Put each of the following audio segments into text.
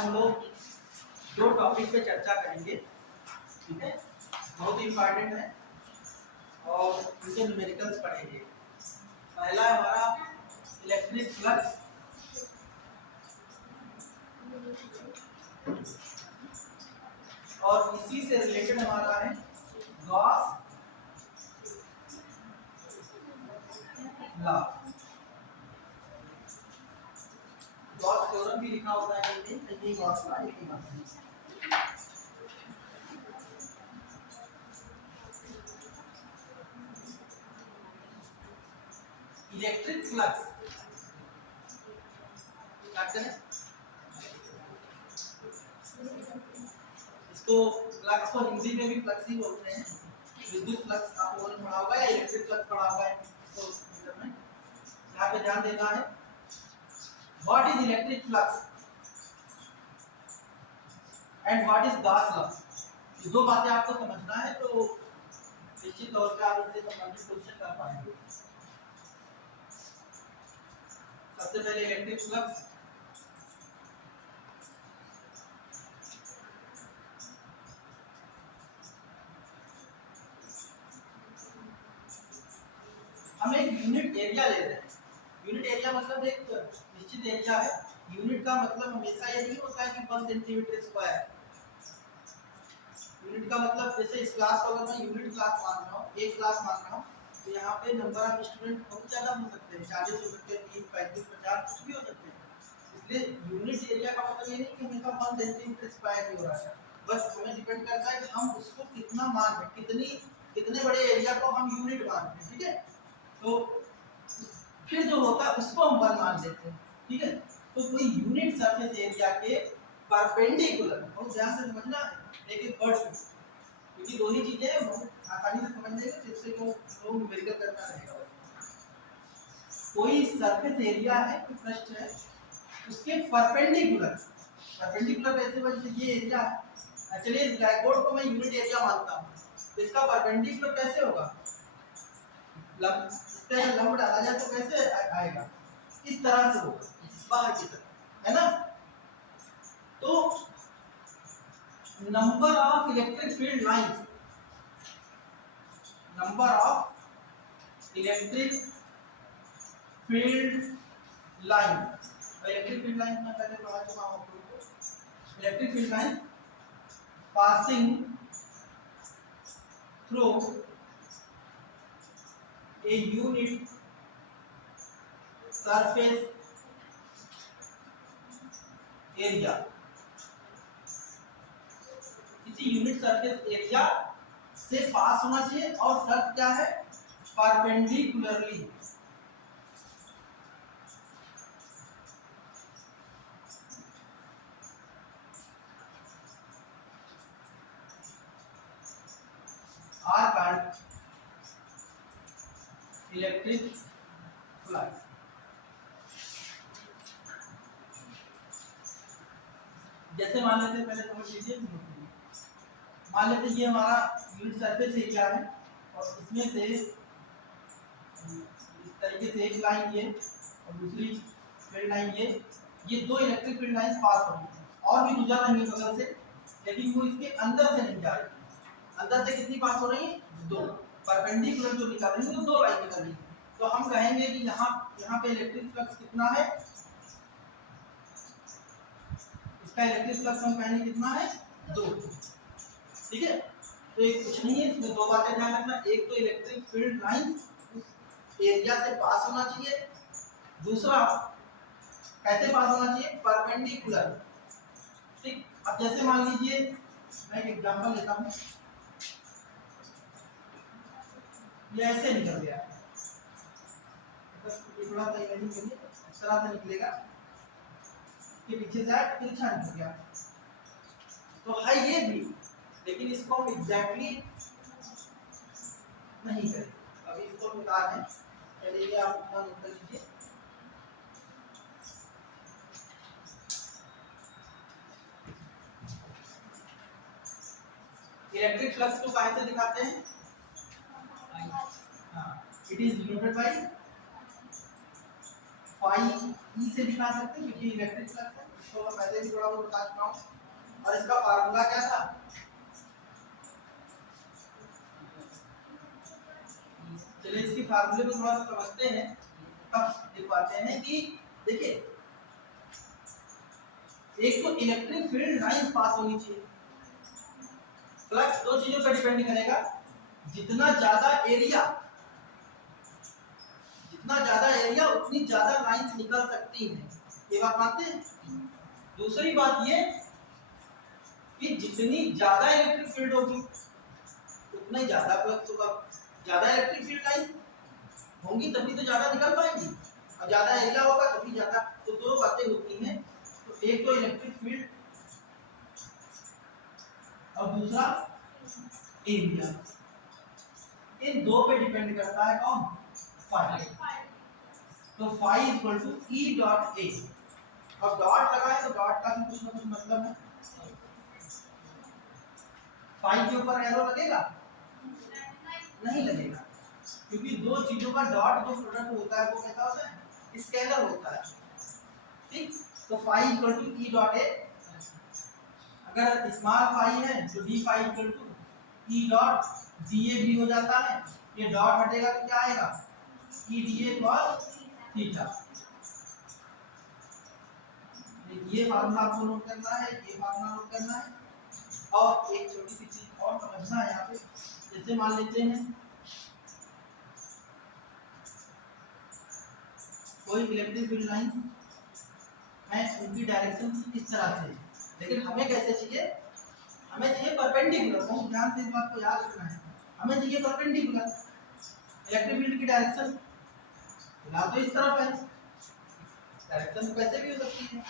हम लोग दो टॉपिक पे चर्चा करेंगे, ठीक है, बहुत इंपॉर्टेंट है और इनके न्यूमेरिकल्स पढ़ेंगे। पहला है हमारा इलेक्ट्रिक फ्लक्स, और इसी से रिलेटेड हमारा है गॉस लॉ। गॉस थ्योरम भी लिखा होता है कहीं गॉस लॉ एक ही बात है। इलेक्ट्रिक फ्लक्स क्या करें, इसको फ्लक्स को हिंदी में भी फ्लक्स ही बोलते हैं। विद्युत फ्लक्स आप लोगों ने पढ़ा होगा या इलेक्ट्रिक फ्लक्स पढ़ा होगा, इसको यहाँ पे ध्यान देना है। What is electric flux and what is Gauss law, ये दो बातें आपको समझना है तो निश्चित तौर पे आप इससे संबंधित क्वेश्चन कर पाएंगे। सबसे पहले इलेक्ट्रिक फ्लक्स, हम एक यूनिट एरिया ले रहे हैं। यूनिट एरिया मतलब एक निश्चित एरिया है। यूनिट का मतलब हमेशा ये नहीं होता है कि 1 सेंटीमीटर स्क्वायर। यूनिट का मतलब जैसे इस क्लास को अगर मैं यूनिट क्लास मान रहा हूँ, एक क्लास मान रहा हूँ, तो यहाँ पे नंबर ऑफ स्टूडेंट बहुत ज़्यादा हो सकते हैं, 40 हो सकते हैं, 30, 35, 50 कुछ भी हो सकते हैं। इसलिए यूनिट एरिया का मतलब ये नहीं कि हमेशा 1 सेंटीमीटर स्क्वायर ही हो रहा है। बस हमें डिपेंड करता है कि हम उसको कितना मान रहे हैं, कितने बड़े एरिया को हम यूनिट मान रहे हैं, ठीक है। तो फिर जो होता है उसको हम 1 मान लेते हैं, ठीक है। तो कोई यूनिट सरफेस एरिया के परपेंडिकुलर, बहुत ध्यान से समझना है एक एक वर्ड को, क्योंकि दो ही चीजें बहुत आसानी से समझ लेंगे, जिससे को लोग न्यूमेरिकल करना रहेगा। कोई सरफेस एरिया है, पृष्ठ है, उसके परपेंडिकुलर, परपेंडिकुलर कैसे बने, ये एरिया है। चलिए इस ब्लैक बोर्ड को मैं यूनिट एरिया मानता हूँ, तो इसका परपेंडिकुलर कैसे होगा, इस तरह लंब डाला जाए तो कैसे आएगा, इस तरह से होगा, बाहर की तरफ, है ना। तो number of electric field lines, number of electric field line, electric field line में पहले पढ़ा चुका हूं आपको। Electric field line passing through a unit surface area, किसी यूनिट सरफेस एरिया से पास होना चाहिए, और शर्त क्या है, perpendicularly. Are called electric flux, जैसे मान लेते हैं, पहले समझ लीजिए, मान लेते हैं ये हमारा यूनिट सरफेस एरिया है, और इसमें से इस तरीके से एक लाइन ये और दूसरी फील्ड लाइन ये दो इलेक्ट्रिक फील्ड लाइंस पास हो रही हैं, और भी गुजर रही है बगल से, लेकिन वो इसके अंदर से नहीं जा रही। अंदर से कितनी पास हो रही है, दो, परपेंडिकुलर जो निकाल रही है तो दो लाइन निकल रही है। तो हम कहेंगे कि यहाँ पे इलेक्ट्रिक फ्लक्स कितना है, इसका इलेक्ट्रिक फ्लक्स हम कहेंगे कितना है, 2, ठीक है। तो ये कुछ नहीं है, इसमें दो बातें ध्यान रखना, एक तो इलेक्ट्रिक फील्ड लाइन एरिया से पास होना चाहिए, दूसरा कैसे पास होना चाहिए, परपेंडिकुलर, ठीक। अब जैसे मान लीजिए मैं एक एग्जांपल लेता हूँ, ये ऐसे निकल गया, बस थोड़ा सा इमेजिन करिए, इस तरह से निकलेगा, के पीछे से आया तिरछा निकल गया, तो है ये भी, लेकिन इसको हम एग्जैक्टली नहीं करें। अभी इसको बता दें, पहले ये आप अपना नोट कर लीजिए। इलेक्ट्रिक फ्लक्स को कहां से दिखाते हैं, it is denoted by phi E से दिखा सकते हैं क्योंकि इलेक्ट्रिक फ्लक्स है, इसको मैं पहले भी थोड़ा बहुत बता चुका हूँ। और इसका फार्मूला क्या था, चलिए इसकी फार्मूले को थोड़ा सा समझते हैं तब देख पाते हैं कि देखिए एक तो इलेक्ट्रिक फील्ड लाइंस पास होनी चाहिए। फ्लक्स दो चीजों पर डिपेंड करेगा, जितना ज्यादा एरिया उतनी ज्यादा लाइंस निकल सकती हैं, ये बात मानते हैं। दूसरी बात ये कि जितनी ज्यादा इलेक्ट्रिक फील्ड होगी उतना ही ज्यादा फ्लक्स होगा। ज्यादा इलेक्ट्रिक फील्ड लाइन होंगी तभी तो ज्यादा निकल पाएंगी, और ज्यादा एरिया होगा तभी ज्यादा। तो दो बातें होती हैं, तो एक तो इलेक्ट्रिक फील्ड और दूसरा एरिया। इन दो पे डिपेंड करता है कौन, फाई। तो phi equal to E dot A. अब डॉट लगा है तो डॉट का भी कुछ ना कुछ मतलब है। फाई के ऊपर एरो लगेगा, नहीं लगेगा, क्योंकि दो चीजों का डॉट जो प्रोडक्ट होता है वो कैसा होता है, स्केलर होता है। ठीक, तो phi equal to E dot A. अगर स्मॉल फाई है तो D phi equal to E dot D A भी हो जाता है। ये डॉट हटेगा तो क्या आएगा, E D A cos theta. ये फार्मूला आपको नोट करना है, ये फार्मूला नोट करना है। और एक छोटी सी चीज और समझना है यहाँ पे, जैसे मान लेते हैं कोई इलेक्ट्रिक फील्ड लाइंस है, उनकी डायरेक्शन इस तरह से, लेकिन हमें कैसे चाहिए, हमें चाहिए परपेंडिकुलर। बहुत ध्यान से इस बात को याद रखना है, हमें चाहिए परपेंडिकुलर। इलेक्ट्रिक फील्ड की डायरेक्शन ना तो इस तरफ है, डायरेक्शन तो कैसे भी हो सकती है।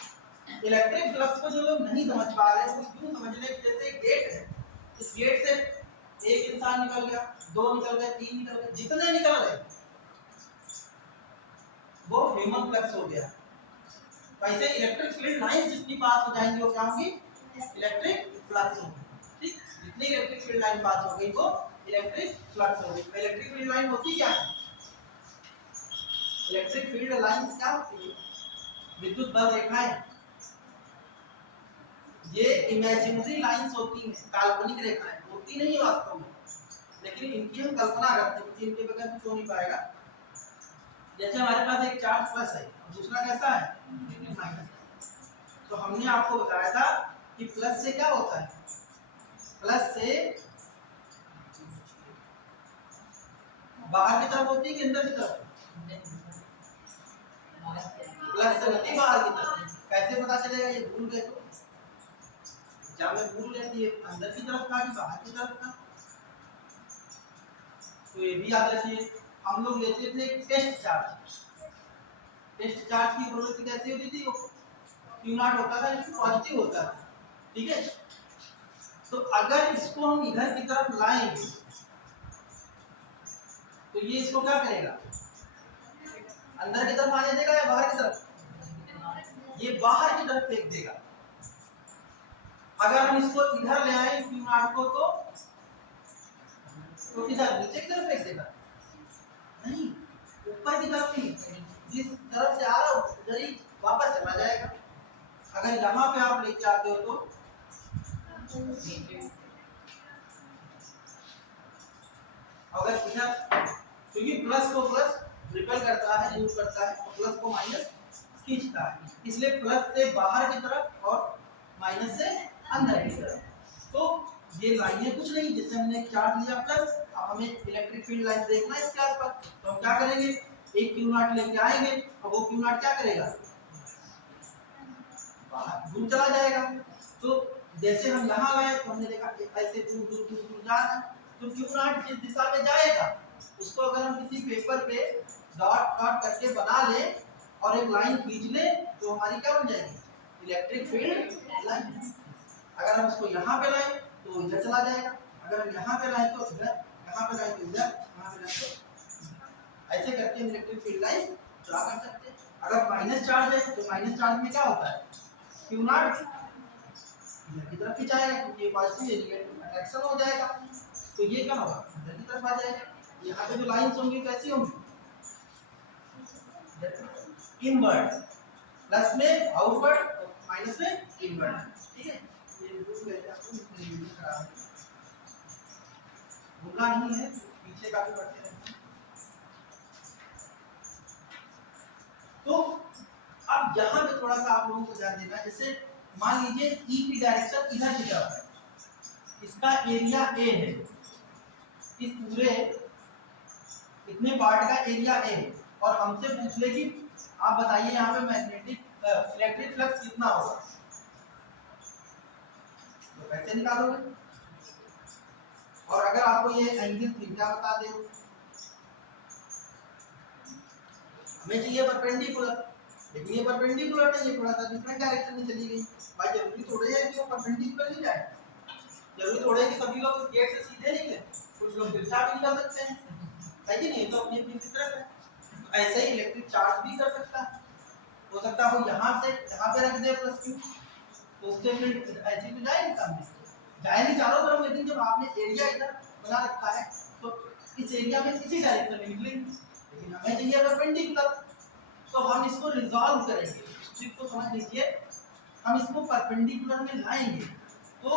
इलेक्ट्रिक फ्लक्स को जो लोग नहीं समझ पा रहे हैं वो क्यों समझ ले, जैसे एक गेट है, इस गेट से एक इंसान निकल गया, दो निकल गए, तीन निकल गए, जितने निकल गए वो ह्यूमन फ्लक्स हो गया। वैसे इलेक्ट्रिक फील्ड लाइंस जितनी पास हो जाएंगी वो क्या होंगी, इलेक्ट्रिक फ्लक्स होंगी। ठीक, जितनी इलेक्ट्रिक फील्ड लाइन पास हो गई वो इलेक्ट्रिक फ्लक्स होगी। इलेक्ट्रिक फील्ड लाइन होती क्या है, इलेक्ट्रिक फील्ड लाइंस क्या होती है, विद्युत बल रेखाएं। ये इमेजिनरी लाइंस होती हैं, काल्पनिक रेखाएं होती नहीं है वास्तव में, लेकिन इनकी हम कल्पना करते हैं क्योंकि इनके बगैर कुछ हो नहीं पाएगा। जैसे हमारे पास एक चार्ज प्लस है और दूसरा कैसा है माइनस। तो हमने आपको बताया था कि प्लस से क्या होता है, प्लस से बाहर की तरफ होती है कि अंदर की तरफ, प्लस से होती है बाहर की तरफ। कैसे पता चलेगा, ये भूल गए तो जब मैं भूल गया कि अंदर की तरफ था कि बाहर की तरफ था, तो ये भी याद रखिए। हम लोग लेते थे टेस्ट चार्ज, टेस्ट चार्ज की प्रवृत्ति कैसी होती थी, क्यू नॉट होता था, पॉजिटिव होता था। ठीक है, तो अगर इसको हम इधर की तरफ लाएंगे तो ये इसको क्या करेगा, अंदर की तरफ आने देगा या बाहर की तरफ, ये बाहर की तरफ फेंक देगा। अगर हम इसको इधर ले आए क्यू नॉट को तो किधर, नीचे की तरफ फेंक देगा, नहीं ऊपर की तरफ नहीं, जिस तरफ से आ रहा हो उधर ही वापस चला जाएगा। अगर यहाँ पे आप लेके आते हो तो अगर इधर, क्योंकि प्लस को प्लस रिपेल करता है, दूर करता है, और प्लस को माइनस खींचता है, इसलिए प्लस से बाहर की तरफ और माइनस से अंदर की तरफ। तो ये लाइनें कुछ नहीं, जैसे हमने एक चार्ज लिया प्लस, अब हमें इलेक्ट्रिक फील्ड लाइन देखना है इसके आसपास, तो हम क्या करेंगे, एक क्यू नॉट लेके आएंगे और वो क्यू नॉट क्या करेगा, बाहर दूर चला जाएगा। तो जैसे हम यहाँ गए तो हमने देखा ऐसे दूर दूर दूर दूर जा रहा है, तो क्यू नॉट जिस दिशा में जाएगा उसको अगर हम किसी पेपर पे डॉट डॉट करके बना ले और एक लाइन खींच ले तो हमारी क्या बन जाएगी, इलेक्ट्रिक फील्ड लाइन। अगर हम इसको यहाँ पे लाए तो इधर चला जाएगा, अगर हम यहाँ पे लाए तो इधर, यहाँ पे लाए तो इधर, यहाँ पे लाए तो, ऐसे करके हम इलेक्ट्रिक फील्ड लाइन ड्रा कर सकते हैं। अगर माइनस चार्ज है तो माइनस चार्ज में क्या होता है, क्यू नॉट इधर की तरफ खिंचाएगा क्योंकि ये पॉजिटिव है, नेगेटिव अट्रैक्शन हो जाएगा, तो ये क्या होगा, इधर की तरफ आ जाएगा। यहाँ पे जो लाइंस होंगी कैसी होंगी, इनवर्ड, प्लस में आउटवर्ड, माइनस में इनवर्ड। ठीक है, ये रूल कहते हैं आपको, इसमें यूज करा है, भूलना नहीं है, पीछे का भी पढ़ते रहते हैं। तो अब यहाँ पे थोड़ा सा आप लोगों को ध्यान देना, जैसे मान लीजिए ई की डायरेक्शन इधर की तरफ है, इसका एरिया ए है, इस पूरे इतने पार्ट का एरिया ए, और हमसे पूछ ले कि आप बताइए यहाँ पे मैग्नेटिक इलेक्ट्रिक फ्लक्स कितना होगा, तो कैसे निकालोगे? और अगर आपको ये एंगल थीटा बता दे, हमें चाहिए परपेंडिकुलर, लेकिन ये परपेंडिकुलर नहीं, ये थोड़ा सा डिफरेंट डायरेक्शन में चली गई। भाई जरूरी थोड़े है कि वो परपेंडिकुलर ही जाए, जरूरी थोड़े है कि सभी लोग गेट से सीधे निकले, कुछ लोग तिरछा भी निकल सकते हैं, है कि नहीं? तो अपनी अपनी फितरत है। तो ऐसे ही इलेक्ट्रिक चार्ज भी कर सकता है, हो सकता है वो यहाँ से यहाँ पे रख दे प्लस क्यू, तो उससे फिर ऐसे तो जाएगी सामने, जाएगी चारों तरफ, लेकिन जब आपने एरिया इधर बना रखा है तो इस एरिया में इसी डायरेक्शन में निकलेंगे, लेकिन हमें चाहिए परपेंडिकुलर, तो हम इसको रिजॉल्व करेंगे, इस ट्रिक को समझ लीजिए, हम इसको परपेंडिकुलर में लाएंगे, तो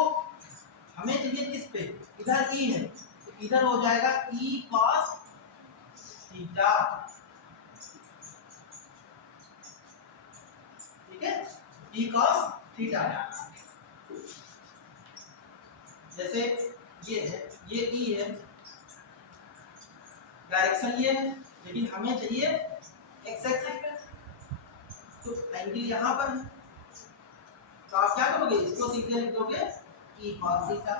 हमें चाहिए किस पे, इधर ई है, तो इधर हो जाएगा ई cos थीटा, ठीक है, ई cos थीटा। जैसे ये है, ये ई है, डायरेक्शन ये है, लेकिन हमें चाहिए एक्स एक्सिस पे, तो एंगल यहाँ पर है, तो आप क्या करोगे, इसको सीधे लिख दोगे ई cos थीटा।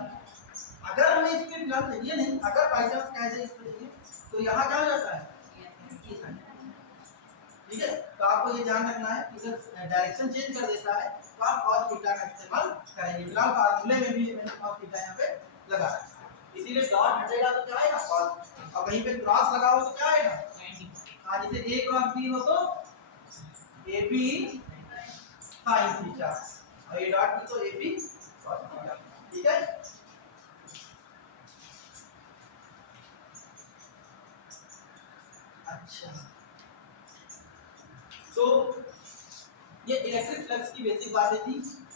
अगर हमें इसके बिना चाहिए नहीं, अगर बाई चांस कह दे इसको चाहिए, तो यहाँ क्या हो जाता है, ठीक है। तो आपको ये ध्यान रखना है कि अगर डायरेक्शन चेंज कर देता है तो आप cos थीटा का इस्तेमाल करेंगे। फिलहाल फार्मूले में भी मैंने cos थीटा यहाँ पे लगा रखा है, इसीलिए डॉट हटेगा तो क्या आएगा cos, और कहीं पे क्रॉस लगाओ तो क्या आएगा, हाँ, जैसे a क्रॉस b हो तो ab sin थीटा, और ये डॉट भी तो ab cos थीटा, ठीक है। अच्छा, तो ये इलेक्ट्रिक फ्लक्स की बेसिक बातें थी,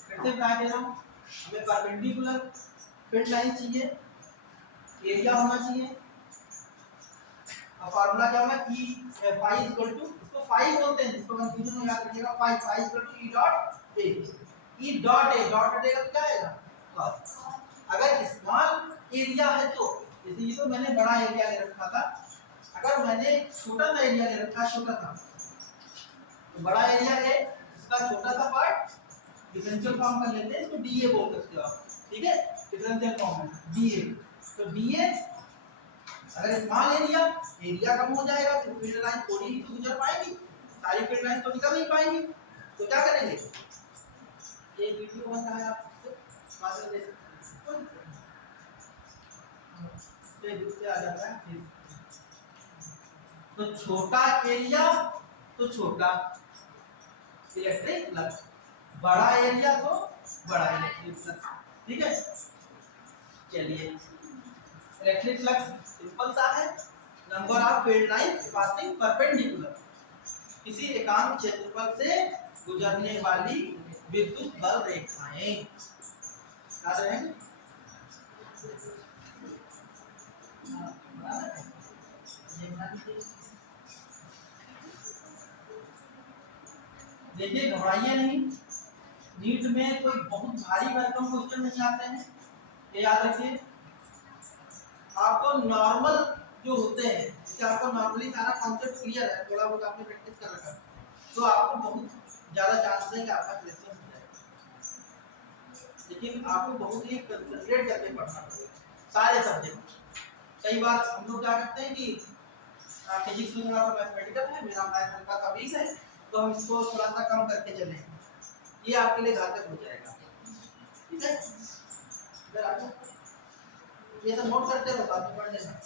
फिर से बता दे रहा हूँ, हमें परपेंडिकुलर फील्ड लाइन चाहिए, एरिया होना चाहिए, और फार्मूला क्या होगा, E phi इक्वल टू, इसको phi बोलते हैं, इसको कंफ्यूजन में याद रखिएगा, phi equal to E dot A, E dot A, dot हटेगा तो क्या आएगा cos। अगर स्मॉल एरिया है तो, जैसे ये तो मैंने बड़ा एरिया ले रखा था, अगर मैंने छोटा सा एरिया ले रखा, छोटा था, तो बड़ा एरिया है, इसका छोटा सा पार्ट डिफरेंशियल फॉर्म कर लेते हैं, इसको dA बोल सकते हो आप, ठीक है, डिफरेंशियल फॉर्म में dA, तो dA अगर स्मॉल एरिया, एरिया कम हो जाएगा तो फील्ड लाइन थोड़ी ही तो गुजर पाएगी, सारी फील्ड लाइन तो निकल नहीं पाएंगी, तो क्या करेंगे, ये वीडियो बनता है, आप बाद में देख सकते हैं, ये दूसरे आ जाता है। तो छोटा एरिया तो छोटा इलेक्ट्रिक फ्लक्स, बड़ा एरिया तो बड़ा इलेक्ट्रिक फ्लक्स, ठीक है। चलिए, इलेक्ट्रिक फ्लक्स सिंपल सा है, number of field lines passing perpendicular, किसी एकांक क्षेत्रफल से गुजरने वाली विद्युत बल रेखाएं, याद रहेंगे। देखिए घबराइए नहीं, नीट में कोई बहुत भारी भरकम क्वेश्चन नहीं आते हैं, ये याद रखिए। आपको नॉर्मल जो होते हैं, जैसे आपको नॉर्मली सारा कॉन्सेप्ट क्लियर है, थोड़ा बहुत आपने प्रैक्टिस कर रखा है, तो आपको बहुत ज़्यादा चांस है कि आपका सिलेक्शन हो जाए, लेकिन आपको बहुत ही कंसंट्रेट करके पढ़ना पड़ेगा सारे सब्जेक्ट। कई बार हम लोग क्या करते हैं कि फिजिक्स में थोड़ा सा मैथमेटिकल है, मेरा मैथ हल्का सा वीक है, तो हम इसको थोड़ा सा कम करके चलेंगे, ये आपके लिए घातक हो जाएगा, ठीक है। इधर आ जाओ, ये सब नोट करते रहो, बाद में पढ़ लेना,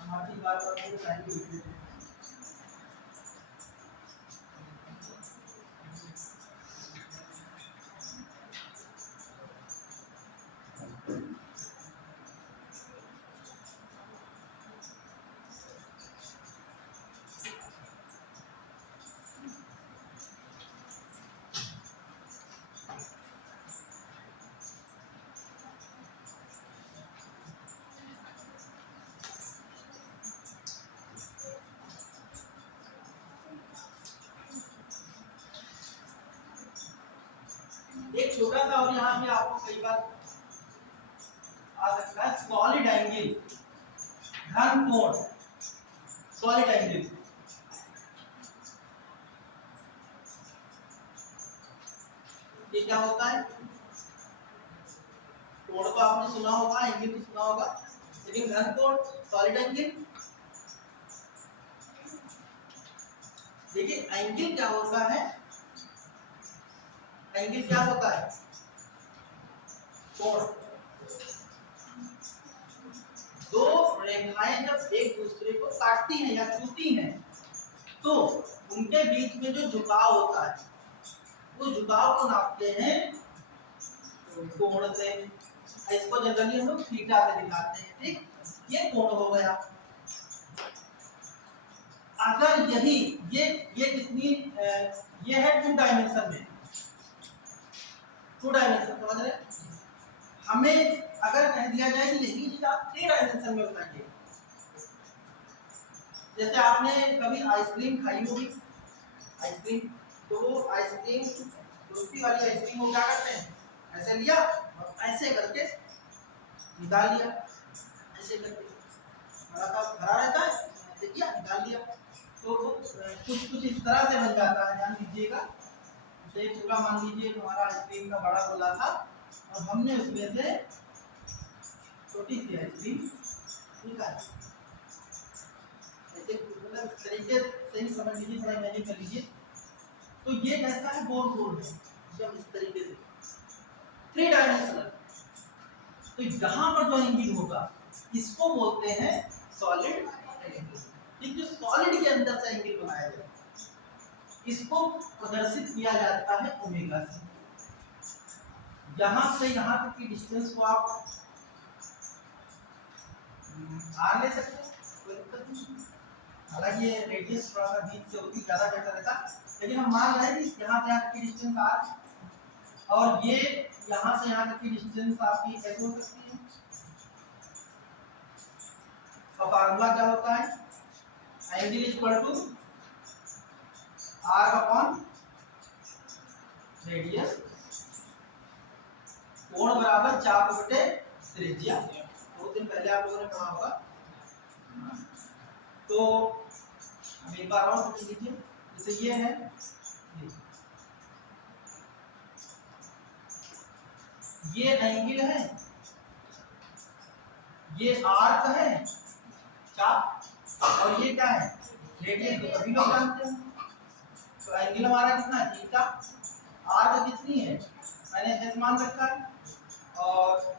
हमारी बात पर पूरी टाइम की छोटा सा और यहाँ पे आपको कई बार आ सकता है सॉलिड एंगल, घन कोण, सॉलिड एंगल। ये क्या होता है? कोण तो आपने सुना होगा, एंगल तो सुना होगा, लेकिन घन कोण, सॉलिड एंगल। देखिए एंगल क्या होता है, एंगल क्या होता है? कोण। दो रेखाएं जब एक दूसरे को काटती हैं या छूती हैं तो उनके बीच में जो झुकाव होता है उस झुकाव को नापते हैं कोण से। इसको जनरली हम लोग थीटा से दिखाते हैं, ठीक? ये कोण हो गया। अगर यही ये कितनी ये है 2 डायमेंशन में, 2 डायमेंशन, समझ रहे? हमें अगर कह दिया जाए कि यही चीज आप 3 डायमेंशन में बताइए, जैसे आपने कभी आइसक्रीम खाई होगी, आइसक्रीम, तो आइसक्रीम दोस्ती वाली आइसक्रीम को क्या करते हैं, ऐसे लिया और ऐसे करके निकाल लिया, ऐसे करके भरा रहता है, ऐसे किया निकाल लिया, तो कुछ इस तरह से बन जाता है। ध्यान दीजिएगा, जैसे पूरा मान लीजिए हमारा आइसक्रीम का बड़ा गोला था और हमने उसमें से छोटी सी आइसक्रीम निकाली, मतलब इस तरीके से ही समझ लीजिए, थोड़ा इमेजिन कर लीजिए। तो ये कैसा है, गोल गोल है, जब इस तरीके से 3 डायमेंशनल। तो यहाँ पर जो एंगल होगा इसको बोलते हैं सॉलिड एंगल। ठीक, जो सॉलिड के अंदर से एंगल बनाया जाए इसको प्रदर्शित किया जाता है ओमेगा से। यहाँ से यहाँ तक की डिस्टेंस को आप आर ले सकते हैं, कोई दिक्कत नहीं। हालांकि ये रेडियस थोड़ा सा बीच से होती ज़्यादा बेहतर रहता, लेकिन हम मान रहे हैं कि यहाँ से यहाँ तक की डिस्टेंस आर और ये यहाँ से यहाँ तक की डिस्टेंस आपकी कैसे हो सकती है। और फार्मूला क्या होता है, angle is equal to R upon radius, कोण बराबर चाप बटे त्रिज्या। 2 दिन पहले आप लोगों ने पढ़ा होगा। तो हम एक बार और लिख लीजिए, जैसे ये है, ये एंगल है, ये आर्क है चाप, और ये क्या है, रेडियस, तो सभी लोग जानते हैं। तो एंगल हमारा कितना है, थीटा, आर्क कितनी है, मैंने एस मान रखा है, और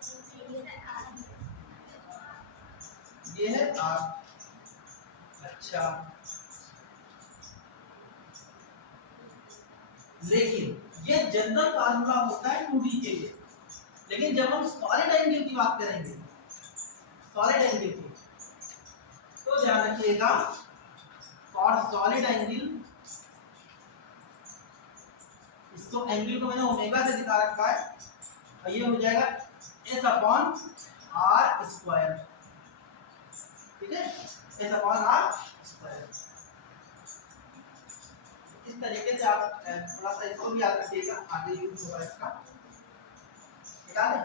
ये है आर्क। अच्छा, लेकिन ये जनरल फार्मूला होता है 2D के लिए, लेकिन जब हम सॉलिड एंगल की बात करेंगे, सॉलिड एंगल की, तो ध्यान रखिएगा फॉर सॉलिड एंगल, इसको एंगल को मैंने ओमेगा से दिखा रखा है, और ये हो जाएगा एस अपॉन आर स्क्वायर, ठीक है, एस अपॉन आर स्क्वायर। इस तरीके से आप थोड़ा सा इसको भी याद रखिएगा, आगे यूज होगा इसका, निकाल दें।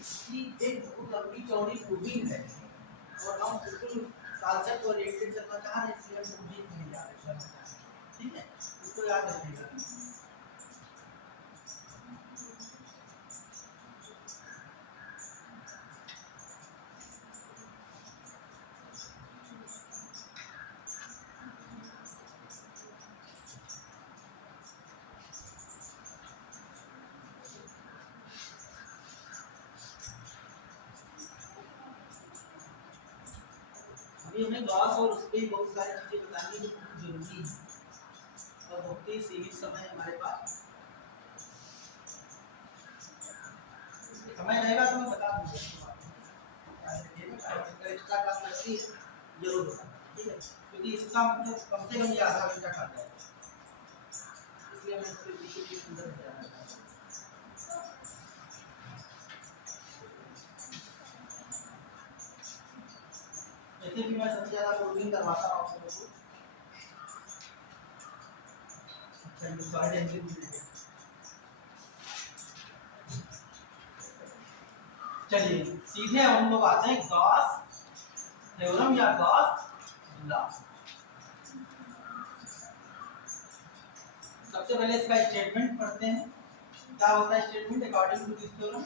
इसकी एक बहुत लंबी चौड़ी प्रूविंग है और हम बिल्कुल कॉन्सेप्ट को रिलेटेड करना चाह रहे हैं, इसलिए हम प्रूविंग नहीं जा रहे हैं, ठीक है, इसको याद रखिएगा। हमें गॉस और उसके बहुत सारी चीजें बतानी जो जरूरी है और बहुत ही सीमित समय हमारे पास, समय रहेगा तो मैं बता दूंगा, एक्स्ट्रा क्लास लगती है जरूर बता, ठीक है, क्योंकि इसका मतलब कम से कम ये आधा घंटा खाता है, इसलिए मैं इसको बिल्कुल सुंदर बताना चाहता हूँ। वैसे भी मैं सबसे ज़्यादा प्रोग्रामिंग करवाता हूँ आप लोगों को, चलिए सीधे हम लोग आते हैं गॉस थ्योरम या गॉस लॉ। सबसे पहले इसका स्टेटमेंट पढ़ते हैं। क्या होता है statement according to this theorem?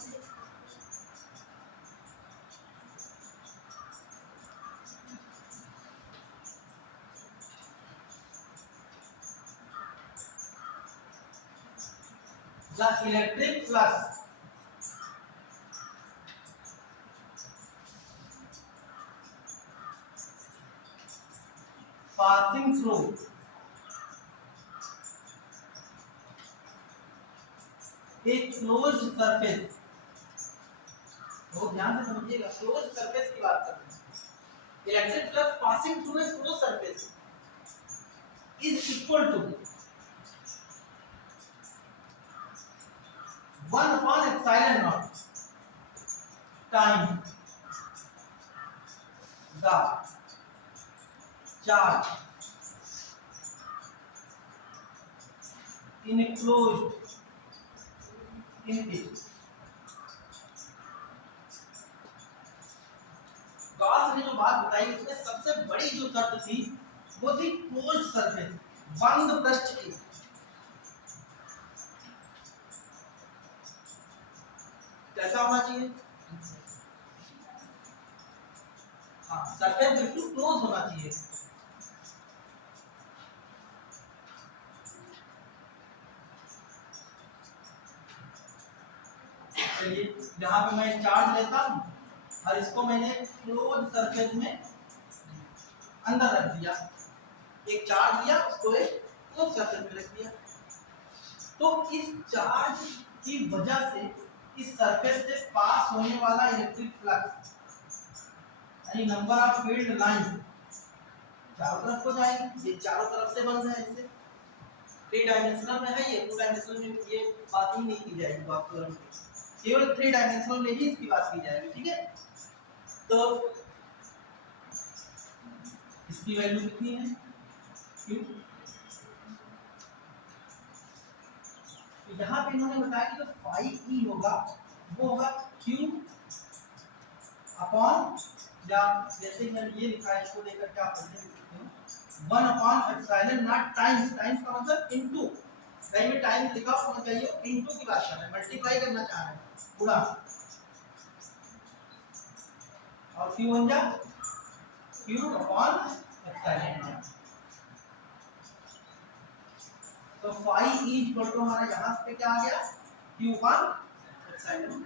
The electric flux passing through a closed surface, बहुत ध्यान से समझिएगा, क्लोज्ड सरफेस की बात कर रहे हैं। Electric flux passing through a closed surface is equal to 1 upon epsilon naught times the charge enclosed in it। Gauss ने जो बात बताई उसमें सबसे बड़ी जो शर्त थी वो थी क्लोज्ड सरफेस, बंद पृष्ठ की। कैसा होना चाहिए? हाँ, सरफेस बिल्कुल क्लोज होना चाहिए। चलिए यहाँ पे मैं चार्ज लेता हूँ और इसको मैंने क्लोज सरफेस में अंदर रख दिया। एक चार्ज लिया, उसको एक क्लोज सरफेस में रख दिया। तो इस चार्ज की वजह से इस सरफेस से पास होने वाला इलेक्ट्रिक फ्लक्स यानी नंबर ऑफ फील्ड लाइंस चारों तरफ हो जाएगी। ये चारों तरफ से बन है, इससे 3 डायमेंशनल में है, ये 2 डायमेंशनल में ये बात ही नहीं की जाएगी। बात केवल 3 डायमेंशनल में ही इसकी बात की जाएगी। ठीक है, तो इसकी वैल्यू कितनी है? क्यू। तो यहाँ पे इन्होंने बताया कि जो फाई ई होगा वो होगा क्यू अपॉन, या जैसे मैंने ये लिखा है इसको लेकर के आप समझ सकते हो, 1 upon epsilon not times, times का मतलब इनटू, कहीं में टाइम्स लिखा होना चाहिए, इनटू की बात कर रहे हैं, मल्टीप्लाई करना चाह रहे हैं, पूरा। और क्यू बन जा क्यू अपॉन एप्सिलॉन नॉट। तो फाई ई इक्वल टू हमारा यहाँ पे क्या आ गया? Q upon epsilon.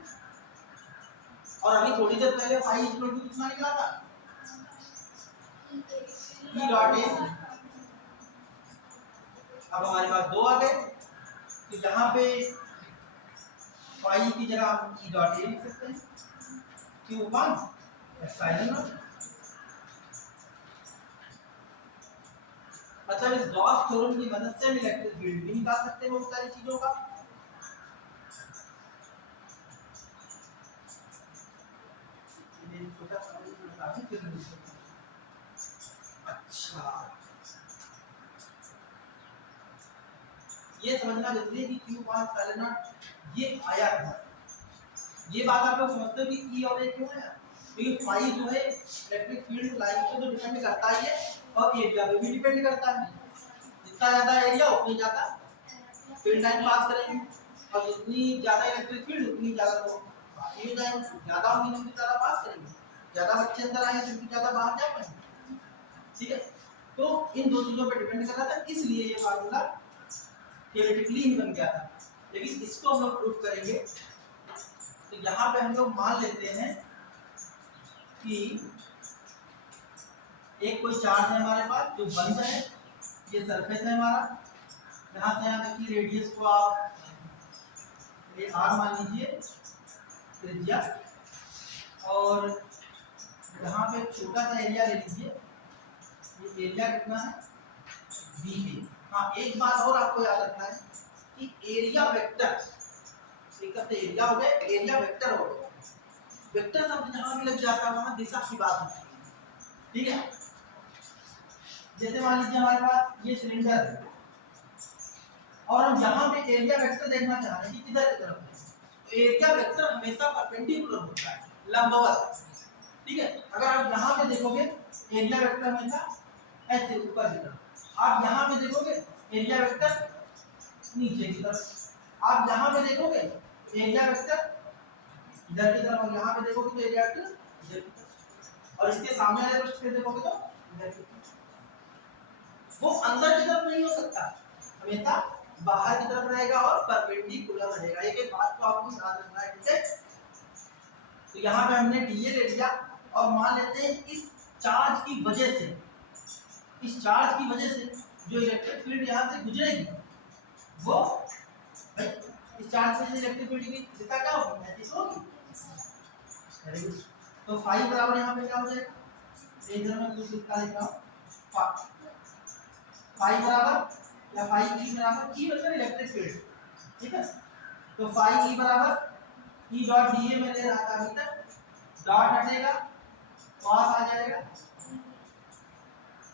और अभी थोड़ी देर पहले फाई इक्वल टू कितना निकला था? ई डॉट ए। अब हमारे पास 2 आ गए, तो यहाँ पे फाई की जगह हम ई डॉट ए लिख सकते हैं, क्यू अपॉन एप्सिलॉन नॉट। मतलब इस गॉस थ्योरम की मदद से हम इलेक्ट्रिक फील्ड भी निकाल सकते हैं बहुत सारी चीजों का। अच्छा, ये समझना जरूरी है कि क्यू अपॉन एप्सिलॉन नॉट ये आया था। ये बात आप लोग समझते हो कि ई और ए क्यों है? क्योंकि फाई जो है इलेक्ट्रिक फील्ड लाइन पे तो डिपेंड करता ही है और एरिया पे भी डिपेंड करता है। जितना ज्यादा एरिया उतनी ज्यादा फील्ड लाइन पास करेंगे, और जितनी ज्यादा इलेक्ट्रिक फील्ड उतनी ज्यादा तो पास ही हो जाएंगे। ज्यादा होंगे उतनी ज्यादा पास करेंगे, ज्यादा बच्चे अंदर आएंगे उतनी ज्यादा बाहर जा पाएंगे। ठीक है, तो इन दो चीजों पे डिपेंड कर रहा था, इसलिए ये फार्मूला थियोरेटिकली ही बन गया था। लेकिन इसको हम लोग प्रूफ करेंगे। तो यहाँ पे हम लोग मान लेते हैं कि एक कोई चार्ज है हमारे पास जो बंद है, ये सरफेस है हमारा, यहाँ से यहाँ तक की रेडियस को आप ये आर मान लीजिए त्रिज्या, और यहाँ पे छोटा सा एरिया ले लीजिए, ये एरिया कितना है? B B. हाँ, एक बात और आपको याद रखना है कि एरिया वेक्टर, एक तो एरिया हो गया, एरिया वेक्टर हो गया। वेक्टर शब्द जहाँ भी लग जाता है वहाँ दिशा की बात होती है। ठीक है, जैसे मान लीजिए हमारे पास ये सिलेंडर है, और हम यहाँ पे एरिया वेक्टर देखना चाह रहे हैं कि किधर की तरफ है, तो एरिया वेक्टर हमेशा परपेंडिकुलर होता है, लंबवत। ठीक है, अगर आप यहाँ पे देखोगे एरिया वेक्टर हमेशा ऐसे ऊपर की तरफ, आप यहाँ पे देखोगे एरिया वेक्टर नीचे की तरफ, आप यहाँ पे देखोगे एरिया वेक्टर इधर की तरफ, और यहाँ पे देखोगे तो एरिया वेक्टर इधर की तरफ, और इसके सामने वाले पृष्ठ पे देखोगे तो इधर की तरफ। वो अंदर की तरफ नहीं हो सकता, हमेशा बाहर की तरफ रहेगा और परपेंडिकुलर रहेगा। एक बात को आपको याद रखना है, ठीक है। तो यहाँ पे हमने डीए ले लिया, और मान लेते हैं इस चार्ज की वजह से, इस चार्ज की वजह से जो इलेक्ट्रिक फील्ड यहाँ से गुजरेगी वो इस चार्ज से इलेक्ट्रिक फील्ड की दिशा क्या होगी, ऐसी तो होगी। Very good. तो फाई बराबर यहाँ पे क्या हो जाएगा, इधर मैं कुछ इसका लिख रहा हूँ, फाई बराबर या फाई ई बराबर ई मतलब इलेक्ट्रिक फील्ड, ठीक है। तो फाई ई बराबर ई डॉट डीए में ले रहा था अभी तक, डॉट हटेगा, कॉस आ जाएगा।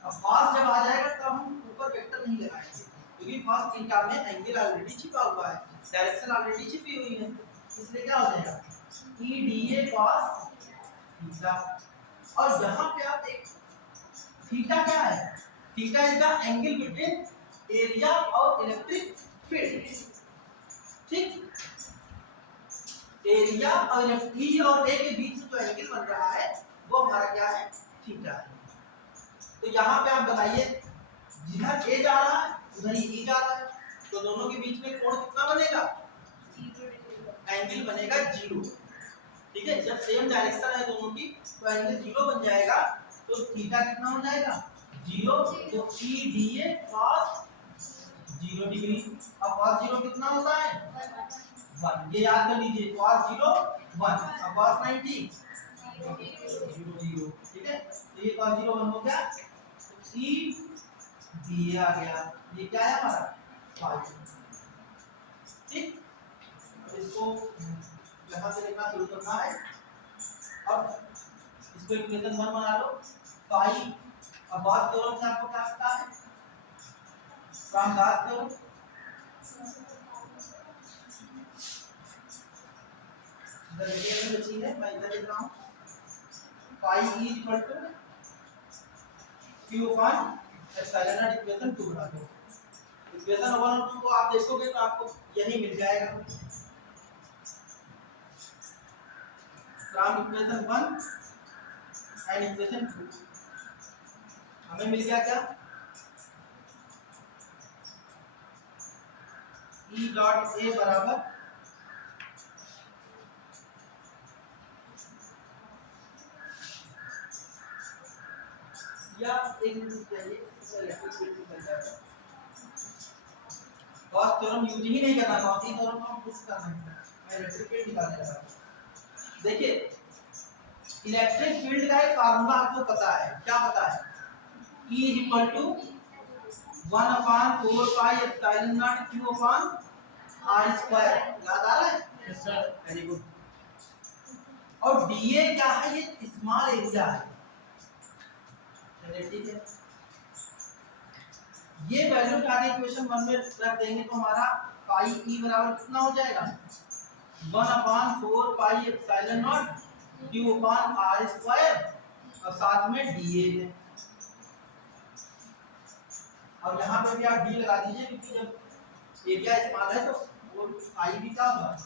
अब कॉस जब आ जाएगा तब हम ऊपर वेक्टर नहीं लगाएंगे, क्योंकि कॉस थीटा में एंगल ऑलरेडी छिपा हुआ है, डायरेक्शन ऑलरेडी छिपी हुई है, इसलिए क्या हो जाएगा ई डीए कॉस थीटा। और यहाँ पे आप एक थीटा क्या है, theta is the angle between area और इलेक्ट्रिक फील्ड, ठीक। एरिया और ई और ए के बीच में जो एंगल बन रहा है वो हमारा क्या है, थीटा है। तो यहाँ पे आप बताइए, जिधर ए जा रहा है उधर ही ई जा रहा है, तो दोनों के बीच में कोण कितना बनेगा, एंगल बनेगा 0, ठीक है। जब सेम डायरेक्शन है दोनों की तो एंगल 0 बन जाएगा, तो थीटा कितना हो जाएगा 0, तो E D A cos 0 degree. अब cos 0 कितना होता है 1, ये याद कर लीजिए, cos 0 1, अब cos 90 0 0, ठीक है। तो ये cos 0 1 हो गया, ई डी ए आ गया, ये क्या है हमारा 5, ठीक। अब इसको यहाँ से लिखना शुरू करना है, अब इसको इक्वेशन 1 बना लो, फाई। अब बात करो कि आपको क्या पता है, काम बात करो, इधर ये बची है, मैं इधर लिख रहा हूँ, phi E equal to q upon epsilon not, equation 2 बना दो। इक्वेशन 1 और 2 को आप देखोगे तो आपको यही मिल जाएगा, फ्रॉम इक्वेशन 1 एंड इक्वेशन 2 हमें मिल गया क्या, ई डॉट ए बराबर या एक मिनट चाहिए, इलेक्ट्रिक फील्ड निकल जाएगा, गॉस थ्योरम यूज ही नहीं करना, गॉस थ्योरम को हम यूज करना है, मैं इलेक्ट्रिक फील्ड निकालने लगा। देखिए इलेक्ट्रिक फील्ड का एक फार्मूला आपको पता है, क्या पता है, E equal to 1 upon 4 pi epsilon not q upon r square, याद आ रहा है, यस सर, वेरी गुड। और dA क्या है, ये स्मॉल एरिया है, ठीक है। ये वैल्यू क्या है, इक्वेशन 1 में रख देंगे तो हमारा पाई E बराबर कितना हो जाएगा 1 upon 4 pi epsilon not q upon r square, और साथ में dA है। और यहाँ पे भी आप डी लगा दीजिए, क्योंकि जब एरिया स्मॉल है तो वो फाई भी क्या होगा,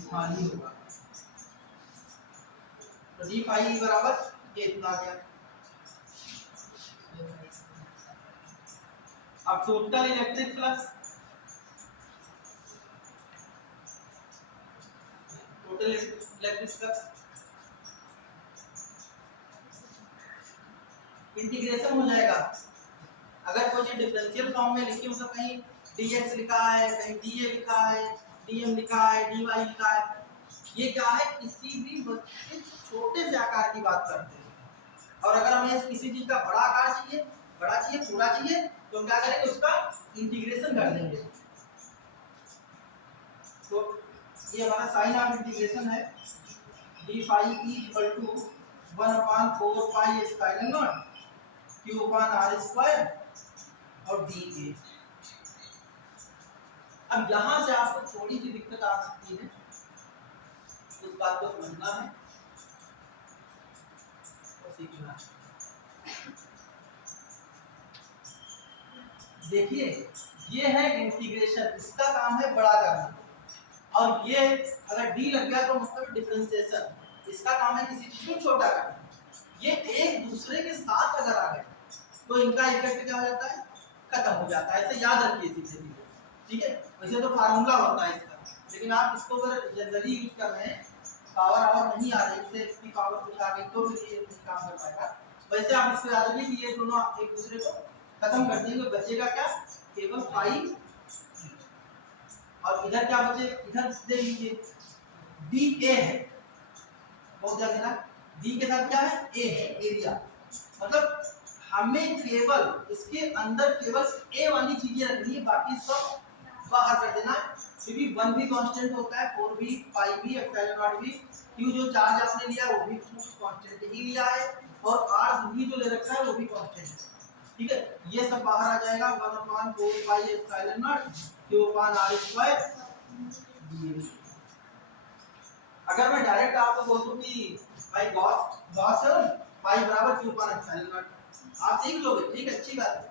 स्मॉल ही होगा। तो डी फाई बराबर ये इतना आ गया। अब total electric flux, total electric flux integration हो जाएगा। अगर कोई डिफरेंशियल फॉर्म में लिखी, मतलब कहीं dx लिखा है, कहीं dA लिखा है, dm लिखा है, dy लिखा है, ये क्या है, किसी भी वस्तु के छोटे से आकार की बात करते हैं। और अगर हमें किसी चीज का बड़ा आकार चाहिए, बड़ा चाहिए, पूरा चाहिए, तो हम क्या करेंगे, उसका इंटीग्रेशन कर देंगे। तो ये हमारा साइन ऑफ इंटीग्रेशन है, d phi e equal to 1 upon 4 pi epsilon not q upon r square और dA। अब यहाँ से आपको थोड़ी सी दिक्कत आ सकती है, उस बात को समझना है और सीखना है। देखिए ये है इंटीग्रेशन, इसका काम है बड़ा करना, और ये अगर डी लग गया तो मतलब डिफरेंशिएशन, इसका काम है किसी चीज को छोटा करना। ये एक दूसरे के साथ अगर आ गए तो इनका इफेक्ट क्या हो जाता है, खत्म हो जाता है। ऐसे याद रखिए सीधे सीधे, ठीक है। वैसे तो फार्मूला होता है इसका, लेकिन आप इसको अगर जनरली यूज कर रहे हैं, पावर आवर नहीं आ रही, इससे इसकी पावर कुछ आ गई तो ये नहीं काम कर पाएगा। वैसे आप इसको याद रखिए कि ये दोनों एक दूसरे को खत्म कर देंगे, बचेगा क्या, केवल 5, और इधर क्या बचे, इधर दे लीजिए डी ए है, बहुत ध्यान देना, डी के साथ क्या है, ए है, एरिया। मतलब हमें केवल इसके अंदर केवल ए वाली चीजें रखनी है, बाकी सब बाहर कर देना है, क्योंकि 1 भी कांस्टेंट होता है, 4 भी, 5 भी, एप्सिलॉन नॉट भी, क्यू जो चार्ज आपने लिया वो भी कांस्टेंट ही लिया है, और आर भी जो ले रखा है वो भी कांस्टेंट है, ठीक है। ये सब बाहर आ जाएगा, 1/4 pi epsilon not Q upon R square. अगर मैं डायरेक्ट आपको बोल दूं कि भाई गॉस पाई बराबर क्यू अपान एप्सिलॉन नॉट, आप सीख लोगे, ठीक है, अच्छी बात है।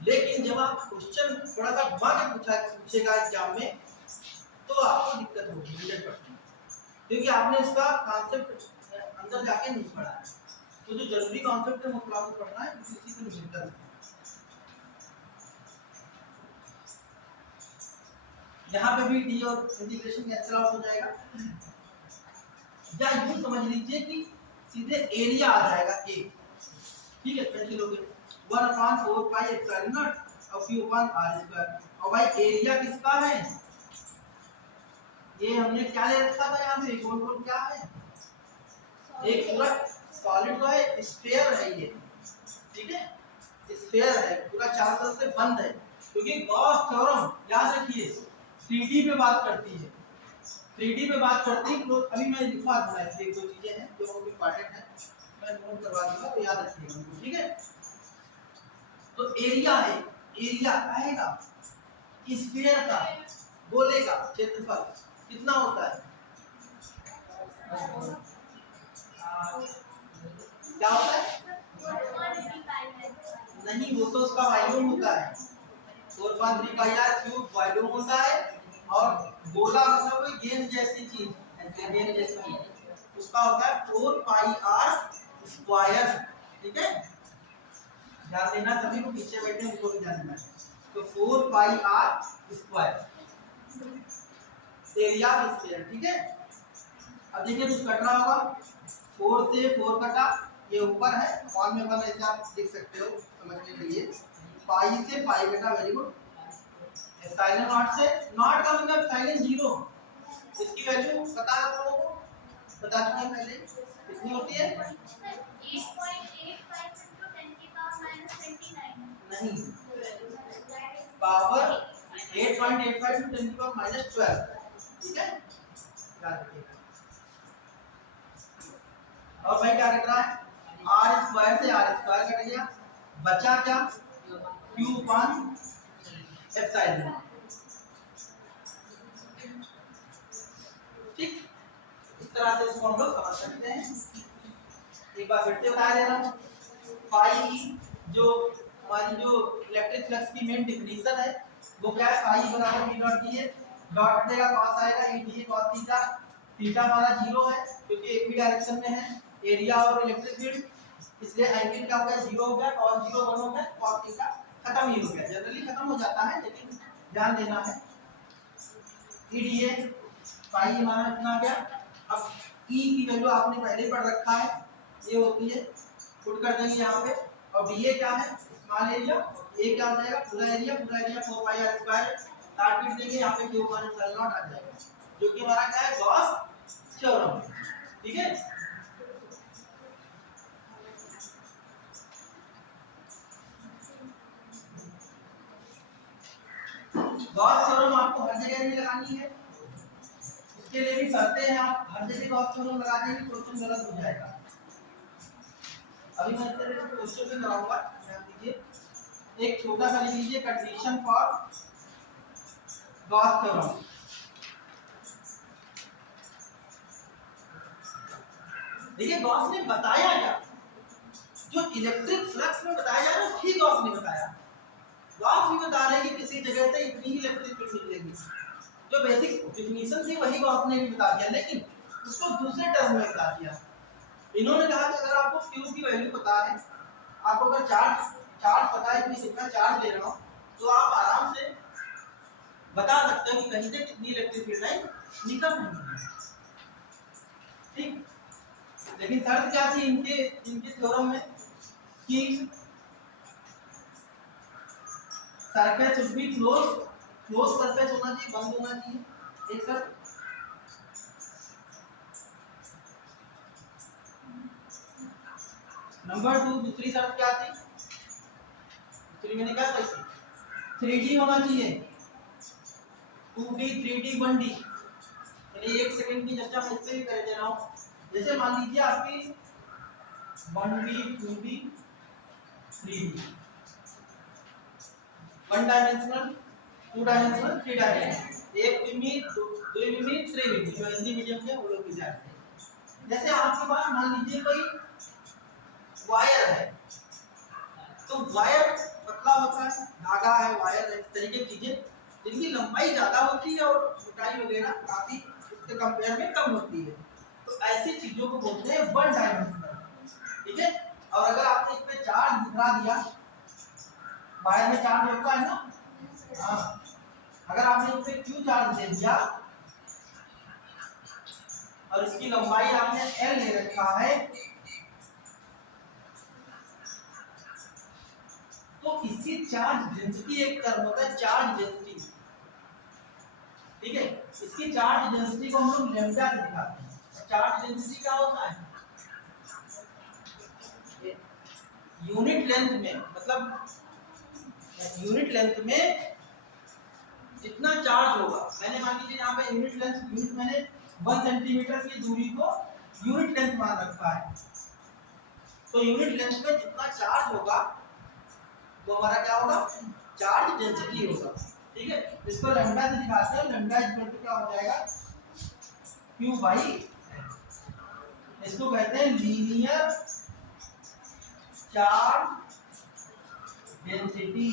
लेकिन जब आप क्वेश्चन थोड़ा सा घुमा के पूछेगा एग्जाम में, तो आपको दिक्कत होगी 100%, क्योंकि आपने इसका कॉन्सेप्ट अंदर जाके नहीं पढ़ा है। तो जो जरूरी कॉन्सेप्ट है वो आपको पढ़ना है, किसी को नहीं मिलता। यहाँ पे भी डी और इंटीग्रेशन कैंसिल आउट हो जाएगा, या यूं समझ लीजिए कि सीधे एरिया आ जाएगा ए, ठीक है। कैसे लोगे 1/4 पाई एप्सिलॉन नॉट और क्यू अपान आर स्क्वायर, और भाई एरिया किसका है, ये हमने क्या ले रखा था यहाँ पे, गोल क्या है, एक पूरा सॉलिड तो है, स्फीयर है ये, ठीक है, स्फीयर है, पूरा चारों तरफ से बंद है, क्योंकि गॉस थ्योरम याद रखिए 3D पे बात करती है, 3D पे बात करती है। तो अभी मैं लिखवा दूंगा, इसलिए दो चीजें हैं जो बहुत इंपॉर्टेंट है, मैं नोट करवा दूंगा, तो याद रखिएगा उनको, ठीक है। तो एरिया है, एरिया आएगा स्फीयर का, गोले का क्षेत्रफल कितना होता है, क्या होता है, नहीं वो तो उसका वॉल्यूम होता है, 4/3 पाई आर क्यूब वॉल्यूम होता है, और गोला मतलब कोई गेंद जैसी चीज, ऐसे गेंद जैसी चीज, उसका होता है 4 पाई आर स्क्वायर, ठीक है। ध्यान देना, सभी को पीछे बैठे उनको भी ध्यान देना, तो 4 pi r square area of sphere, ठीक है। अब देखिए कुछ कट रहा होगा, 4 से 4 कटा, ये ऊपर है, मान में अपन ऐसे आप देख सकते हो समझने के लिए, पाई से पाई कटा, वेरी गुड। एप्सिलॉन नॉट से, नॉट का मतलब एप्सिलॉन 0, इसकी वैल्यू पता है आप लोगों को, बता चुके हैं पहले, कितनी होती है, 8.85 नहीं, पावर 8.85 × 10⁻12, ठीक है, याद रखिएगा। और भाई क्या कट रहा है, आर स्क्वायर से आर स्क्वायर कट गया, बचा क्या, क्यू अपान एप्सिलॉन, ठीक। इस तरह से इसको हम लोग समझ सकते हैं। एक बार फिर से बता दे रहा हूं, पाई जो हमारी जो इलेक्ट्रिक फ्लक्स की मेन डेफिनेशन है वो क्या है, पाई बराबर v डॉट डी, डॉट हटेगा कॉस आएगा, e D cos theta, theta हमारा 0 है क्योंकि एक ही डायरेक्शन में है, एरिया और इलेक्ट्रिक फील्ड, इसलिए एंगल क्या हो गया, 0 हो गया, cos 0 1 हो गया, cos थीटा खत्म ही हो गया, जनरली खत्म हो जाता है, लेकिन ध्यान देना है। e डी पाई हमारा कितना आ गया, अब e की वैल्यू आपने पहले पढ़ रखा है, ये होती है, पुट कर देंगे यहाँ पे, और dA क्या है, स्मॉल एरिया, a क्या हो जाएगा, पूरा एरिया 4 पाई आर स्क्वायर, काट पीट देंगे, यहाँ पे क्यू अपान एप्सिलॉन नॉट आ जाएगा, जो कि हमारा क्या है, गॉस थ्योरम, ठीक है। गॉस थ्योरम आपको हर जगह नहीं लगानी है, उसके लिए भी शर्तें हैं, आप हर जगह गॉस थ्योरम लगा देंगे क्वेश्चन गलत हो जाएगा। अभी मैं इस तरह से क्वेश्चन में कराऊंगा, ध्यान दीजिए, एक छोटा सा लिख लीजिए, कंडीशन फॉर गॉस थ्योरम। देखिए गॉस ने बताया क्या, जो इलेक्ट्रिक फ्लक्स में बताया जा रहा है वही गॉस ने बताया। गॉस भी बता रहे हैं कि किसी जगह से इतनी ही इलेक्ट्रिक फील्ड निकलेगी, जो बेसिक डेफिनेशन थी वही गॉस ने भी बता दिया, लेकिन उसको दूसरे टर्म में बता दिया। इन्होंने कहा कि अगर आपको Q की वैल्यू पता है, आपको अगर चार्ज पता है कि कितना चार्ज ले रहा हूं, तो आप आराम से बता सकते हो कि कहीं से कितनी इलेक्ट्रिक फील्ड लाइन निकल रही है। ठीक, लेकिन शर्त क्या थी इनके थ्योरम में कि surface should be close surface होना चाहिए, बंद होना चाहिए, एक शर्त। नंबर 2 दूसरी शर्त क्या थी, दूसरी मैंने क्या कही, 3D होना चाहिए, 2D 3D 1D, यानी 1 सेकंड की चर्चा मैं इस पे भी कर दे रहा हूं। जैसे मान लीजिए आपकी 1D 2D 3D, 1 dimensional 2 dimensional 3 dimensional, एक विमी दो विमी 3 विमी, जो हिंदी मीडियम के वो लोग भी जानते हैं। जैसे आपके पास मान लीजिए कोई वायर है, तो वायर पतला होता है, धागा है, वायर है, इस तरीके की चीजें जिनकी लंबाई ज्यादा होती है और मोटाई वगैरह काफी उसके कंपेयर में कम होती है, तो ऐसी चीजों को बोलते हैं 1 डायमेंशनल। ठीक है, और अगर आपने इस पे चार्ज दिखा दिया, वायर में चार्ज होता है ना, हाँ, अगर आपने इस पे Q चार्ज दे दिया और इसकी लंबाई आपने L ले रखा है, तो इसकी चार्ज डेंसिटी एक टर्म होता है चार्ज डेंसिटी। ठीक है, इसकी चार्ज डेंसिटी को हम लोग लैम्डा से दिखाते हैं। चार्ज डेंसिटी क्या होता है, यूनिट लेंथ में, मतलब यूनिट लेंथ में जितना चार्ज होगा, मैंने मान लीजिए यहाँ पे यूनिट लेंथ, यूनिट मैंने 1 सेंटीमीटर की दूरी को यूनिट लेंथ मान रखा है, तो यूनिट लेंथ में जितना चार्ज होगा वो हमारा क्या होगा, चार्ज डेंसिटी होगा। ठीक है, इसको लैम्डा से दिखाते हैं, लैम्डा इक्वल टू क्या हो जाएगा, Q बाई, इसको कहते हैं लीनियर चार्ज डेंसिटी।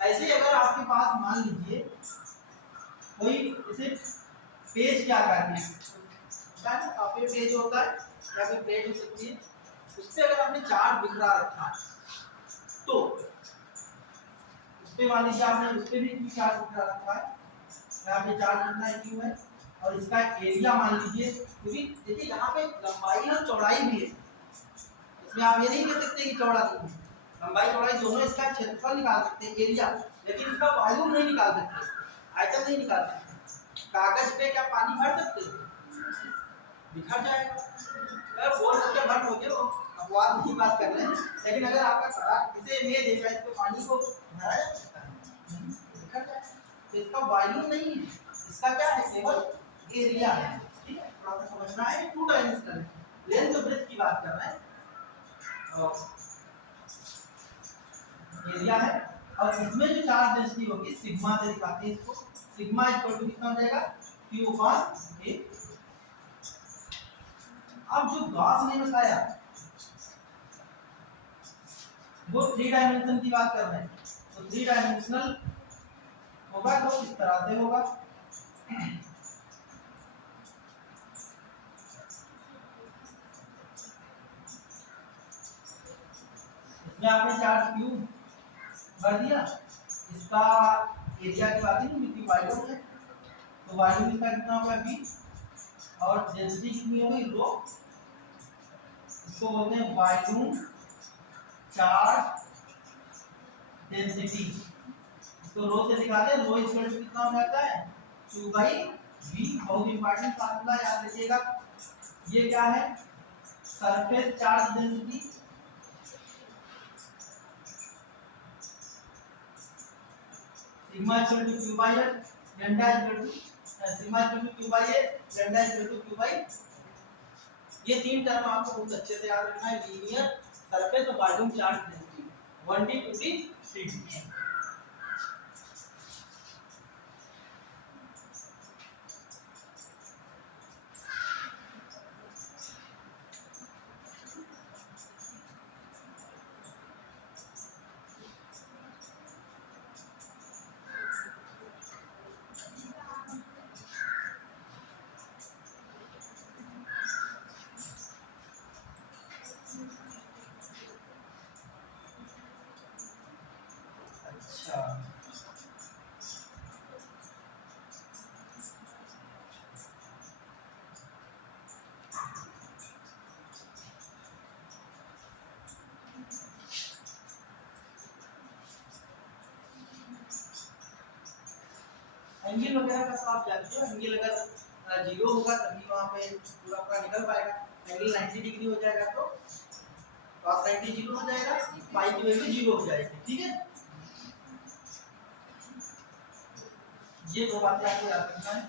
ऐसे अगर आपके पास मान लीजिए कोई इसे पेज क्या करते हैं, काफी पेज होता है या फिर प्लेट हो सकती है, उस पर अगर आपने चार्ज बिखरा रखा है, तो उस पे मान लीजिए आपने उस पे भी Q चार्ज बिखरा रखा है, यहाँ पे चार्ज कितना है Q है, और इसका एरिया मान लीजिए, क्योंकि देखिए यहाँ पे लंबाई और चौड़ाई भी है, इसमें आप ये नहीं कह सकते कि चौड़ा नहीं है, लंबाई चौड़ाई दोनों, इसका क्षेत्रफल निकाल सकते हैं, एरिया, लेकिन इसका वॉल्यूम नहीं निकाल सकते, आयतन नहीं निकाल सकते। कागज पे क्या पानी भर सकते हैं, बिखर जाएगा, अगर बोल सकते भर हो गया, अपवाद नहीं बात कर रहे हैं, लेकिन अगर आपका सड़क इसे ले देगा, इस पे पानी को भरा जा सकता है, बिखर जाएगा, तो इसका वॉल्यूम नहीं है, इसका क्या है, केवल एरिया है। ठीक है, थोड़ा सा समझना है, 2 डायमेंशनल लेंथ और ब्रेड्थ की बात कर रहे हैं, एरिया है, और इसमें जो चार्ज डेंसिटी होगी सिग्मा से दिखाते हैं इसको, सिग्मा इक्वल टू कितना हो जाएगा, Q बाय A। अब जो गॉस ने बताया वो 3 डायमेंशन की बात कर रहे हैं, तो 3 डायमेंशनल होगा तो इस तरह से होगा, इसमें आपने चार्ज Q भर दिया, इसका एरिया की बात नहीं, क्योंकि वॉल्यूम है, तो वॉल्यूम इसका कितना होगा V, और डेंसिटी कितनी होगी रो, इसको बोलते हैं वॉल्यूम चार्ज डेंसिटी, इसको रो से दिखाते हैं, रो इक्वल टू कितना हो जाता है Q बाई V। बहुत इंपॉर्टेंट फार्मूला याद रखिएगा, ये क्या है, surface charge density sigma equal to Q by L, lambda equal to sigma equal to Q by A, lambda equal to Q by, ये 3 टर्म आपको बहुत अच्छे से याद रखना है, लीनियर सरफेस और volume charge density, 1D 2D 3D। Angle वगैरह का तो आप जानते हो, एंगल अगर 0 होगा तभी वहाँ पे पूरा पूरा निकल पाएगा। एंगल 90 डिग्री हो जाएगा तो cos 90 0 हो जाएगा, पाई की वैल्यू 0 हो जाएगी। ठीक है, ये दो बातें आपको याद रखना है।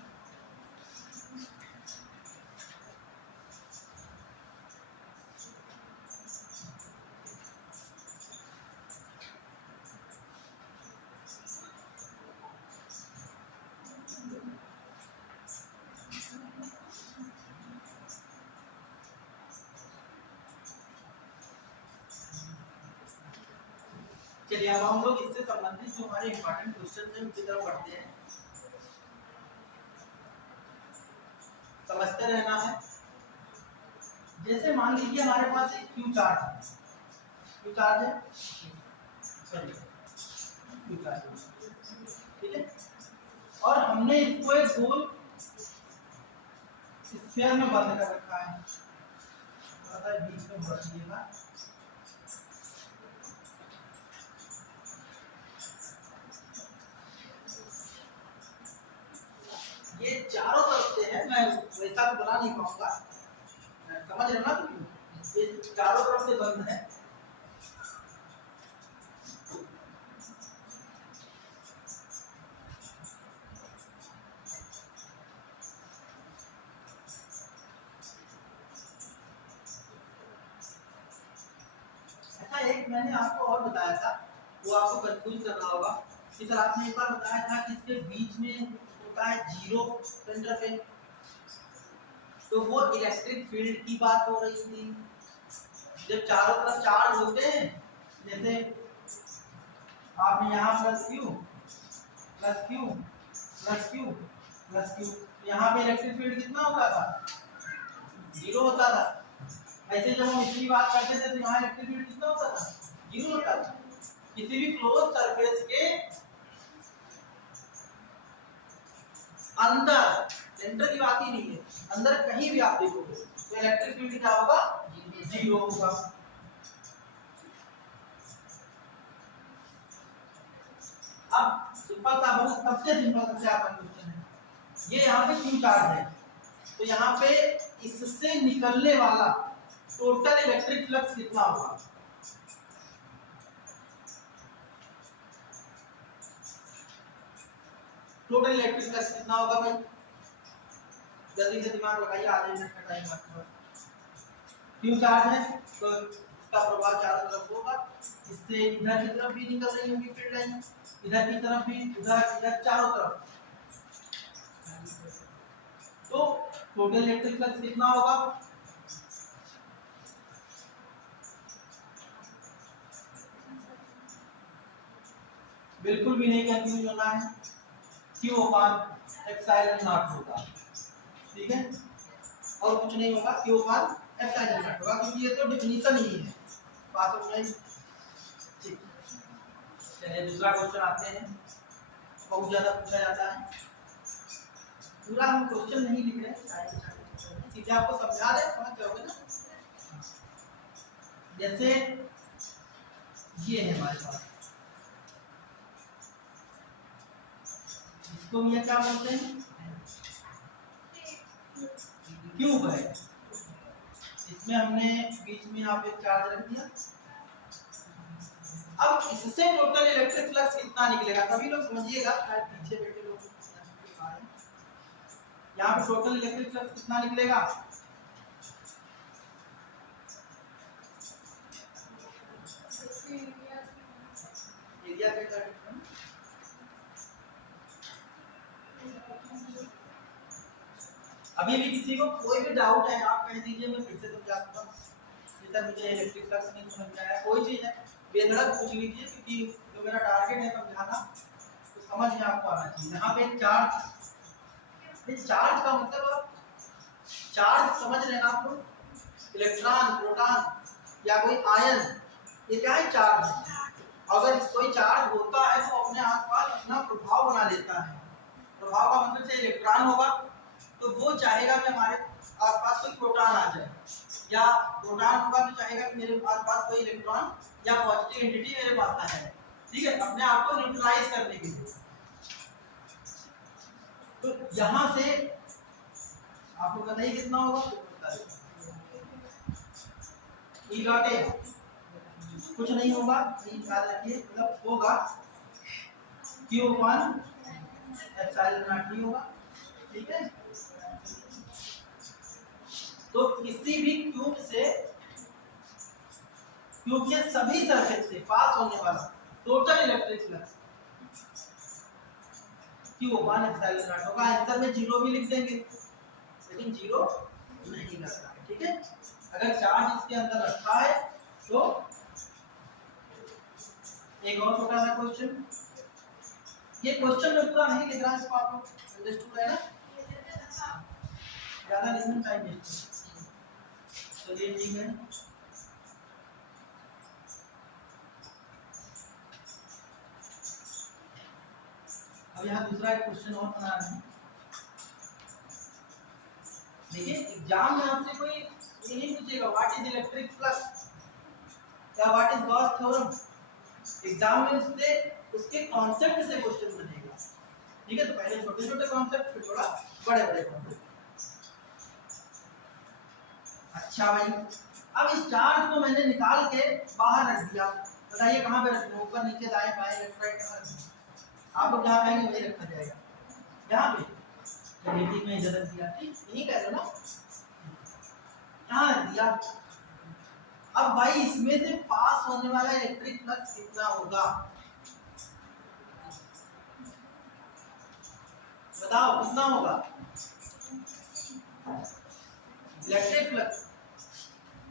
चलिए अब हम लोग इससे संबंधित जो हमारे इंपॉर्टेंट क्वेश्चन हैं उनकी तरफ बढ़ते हैं। समझते रहना है। जैसे मान लीजिए हमारे पास एक क्यू चार्ज है, क्यू चार्ज है, सॉरी क्यू चार्ज है, ठीक है, और हमने इसको एक गोल स्फीयर में बंद कर रखा है, बीच में भर दिएगा। ये चारों तरफ से है, मैं वैसा तो बना नहीं पाऊंगा, समझ रहे ना, तो ये चारों तरफ से बंद है। अच्छा, एक मैंने आपको और बताया था, वो आपको कंफ्यूज कर रहा होगा कि सर आपने एक बार बताया था कि इसके बीच में होता है 0 सेंटर पे, तो वो इलेक्ट्रिक फील्ड की बात हो रही थी। जब चारों तरफ चार्ज होते हैं, जैसे आपने यहाँ plus Q plus Q plus Q plus Q, यहाँ पे इलेक्ट्रिक फील्ड कितना होता था, 0 होता था। ऐसे जब हम इसकी बात करते थे तो यहाँ इलेक्ट्रिक फील्ड कितना होता था, 0 होता था। किसी भी क्लोज सरफेस के अंदर, सेंटर की बात ही नहीं है, अंदर कहीं भी आप देखोगे तो इलेक्ट्रिक फील्ड क्या होगा, 0 होगा। अब सिंपल सा, बहुत सबसे सिंपल सबसे आसान क्वेश्चन है, ये यहाँ पे क्यू चार्ज है, तो यहाँ पे इससे निकलने वाला टोटल इलेक्ट्रिक फ्लक्स कितना होगा। टोटल इलेक्ट्रिक फ्लक्स कितना होगा भाई, जल्दी से दिमाग लगाइए, आधे मिनट का टाइम आपके पास। क्यू चार्ज है तो इसका प्रभाव चारों तरफ होगा, इससे इधर की तरफ भी निकल रही होगी फील्ड लाइन, इधर की तरफ भी, उधर इधर चारों तरफ, तो टोटल इलेक्ट्रिक फ्लक्स कितना होगा। बिल्कुल भी नहीं कंफ्यूज होना है, Q अपान एप्सिलॉन नॉट होगा, ठीक है, और कुछ नहीं होगा, Q अपान एप्सिलॉन नॉट होगा, क्योंकि ये तो डेफिनेशन ही है, बात हो गई। ठीक, चलिए दूसरा क्वेश्चन आते हैं, बहुत ज्यादा पूछा जाता है, पूरा हम क्वेश्चन नहीं लिख रहे, सीधे आपको समझा रहे, समझ जाओगे ना। जैसे ये है हमारे पास, इसको ये क्या बोलते हैं, क्यूब है, इसमें हमने बीच में यहाँ पे चार्ज रख दिया। अब इससे टोटल इलेक्ट्रिक फ्लक्स कितना निकलेगा, सभी लोग समझिएगा, पीछे बैठे लोग, यहाँ पे टोटल इलेक्ट्रिक फ्लक्स कितना निकलेगा, एरिया के अभी भी किसी को कोई भी डाउट है आप कह दीजिए, मैं फिर से समझा दूंगा। सर मुझे इलेक्ट्रिक फ्लक्स नहीं समझ में आया, कोई चीज है बेधड़क पूछ लीजिए, क्योंकि जो मेरा टारगेट है समझाना, तो समझ में आपको आना चाहिए। यहाँ पे चार्ज, चार्ज का मतलब चार्ज समझ रहे हैं आप लोग, इलेक्ट्रॉन, प्रोटॉन या कोई आयन, ये क्या है, चार्ज है। अगर कोई चार्ज होता है तो अपने आसपास अपना प्रभाव बना लेता है, प्रभाव का मतलब चाहे इलेक्ट्रॉन होगा तो वो चाहेगा कि हमारे आसपास कोई प्रोटॉन आ जाए, या प्रोटॉन होगा तो चाहेगा कि मेरे आसपास कोई इलेक्ट्रॉन या पॉजिटिव एंटिटी मेरे पास आ जाए, ठीक है, अपने आप को न्यूट्रलाइज करने के लिए। तो यहाँ से आपको बताइए कितना होगा, ई डॉट ए कुछ नहीं होगा, याद रखिए, मतलब होगा Q1 एप्सिलॉन नॉट ही होगा, ठीक है। तो किसी भी क्यूब से, क्यूब के सभी सरफेस से पास होने वाला total electric flux Q1 epsilon not होगा। आंसर में जीरो भी लिख देंगे, लेकिन जीरो नहीं लगता है, ठीक है। अगर चार्ज इसके अंदर रखा है तो एक और छोटा सा क्वेश्चन, ये क्वेश्चन में पूरा नहीं लिख रहा है, इसको आप लोग अंडरस्टूड है ना, ज्यादा लिखने में टाइम वेस्ट, चलिए ठीक है। अब यहाँ दूसरा एक क्वेश्चन और बना रहे हैं। देखिए एग्जाम में आपसे कोई ये नहीं पूछेगा व्हाट इज इलेक्ट्रिक फ्लक्स या what is Gauss theorem, exam में उससे उसके कॉन्सेप्ट से क्वेश्चन बनेगा, ठीक है। तो पहले छोटे छोटे कॉन्सेप्ट, फिर थोड़ा बड़े बड़े कॉन्सेप्ट। अच्छा भाई, अब इस चार्ज को मैंने निकाल के बाहर रख दिया, बताइए कहाँ पे रखूं, ऊपर नीचे दाएं बाएं लेफ्ट राइट कहाँ रखूं? आप लोग जहाँ कहेंगे वहीं रखा जाएगा, यहाँ पे ठीक में इधर रख दिया, ठीक यही कह रहे हो ना, यहाँ रख दिया। अब भाई इसमें से पास होने वाला इलेक्ट्रिक फ्लक्स कितना होगा, बताओ कितना होगा इलेक्ट्रिक फ्लक्स,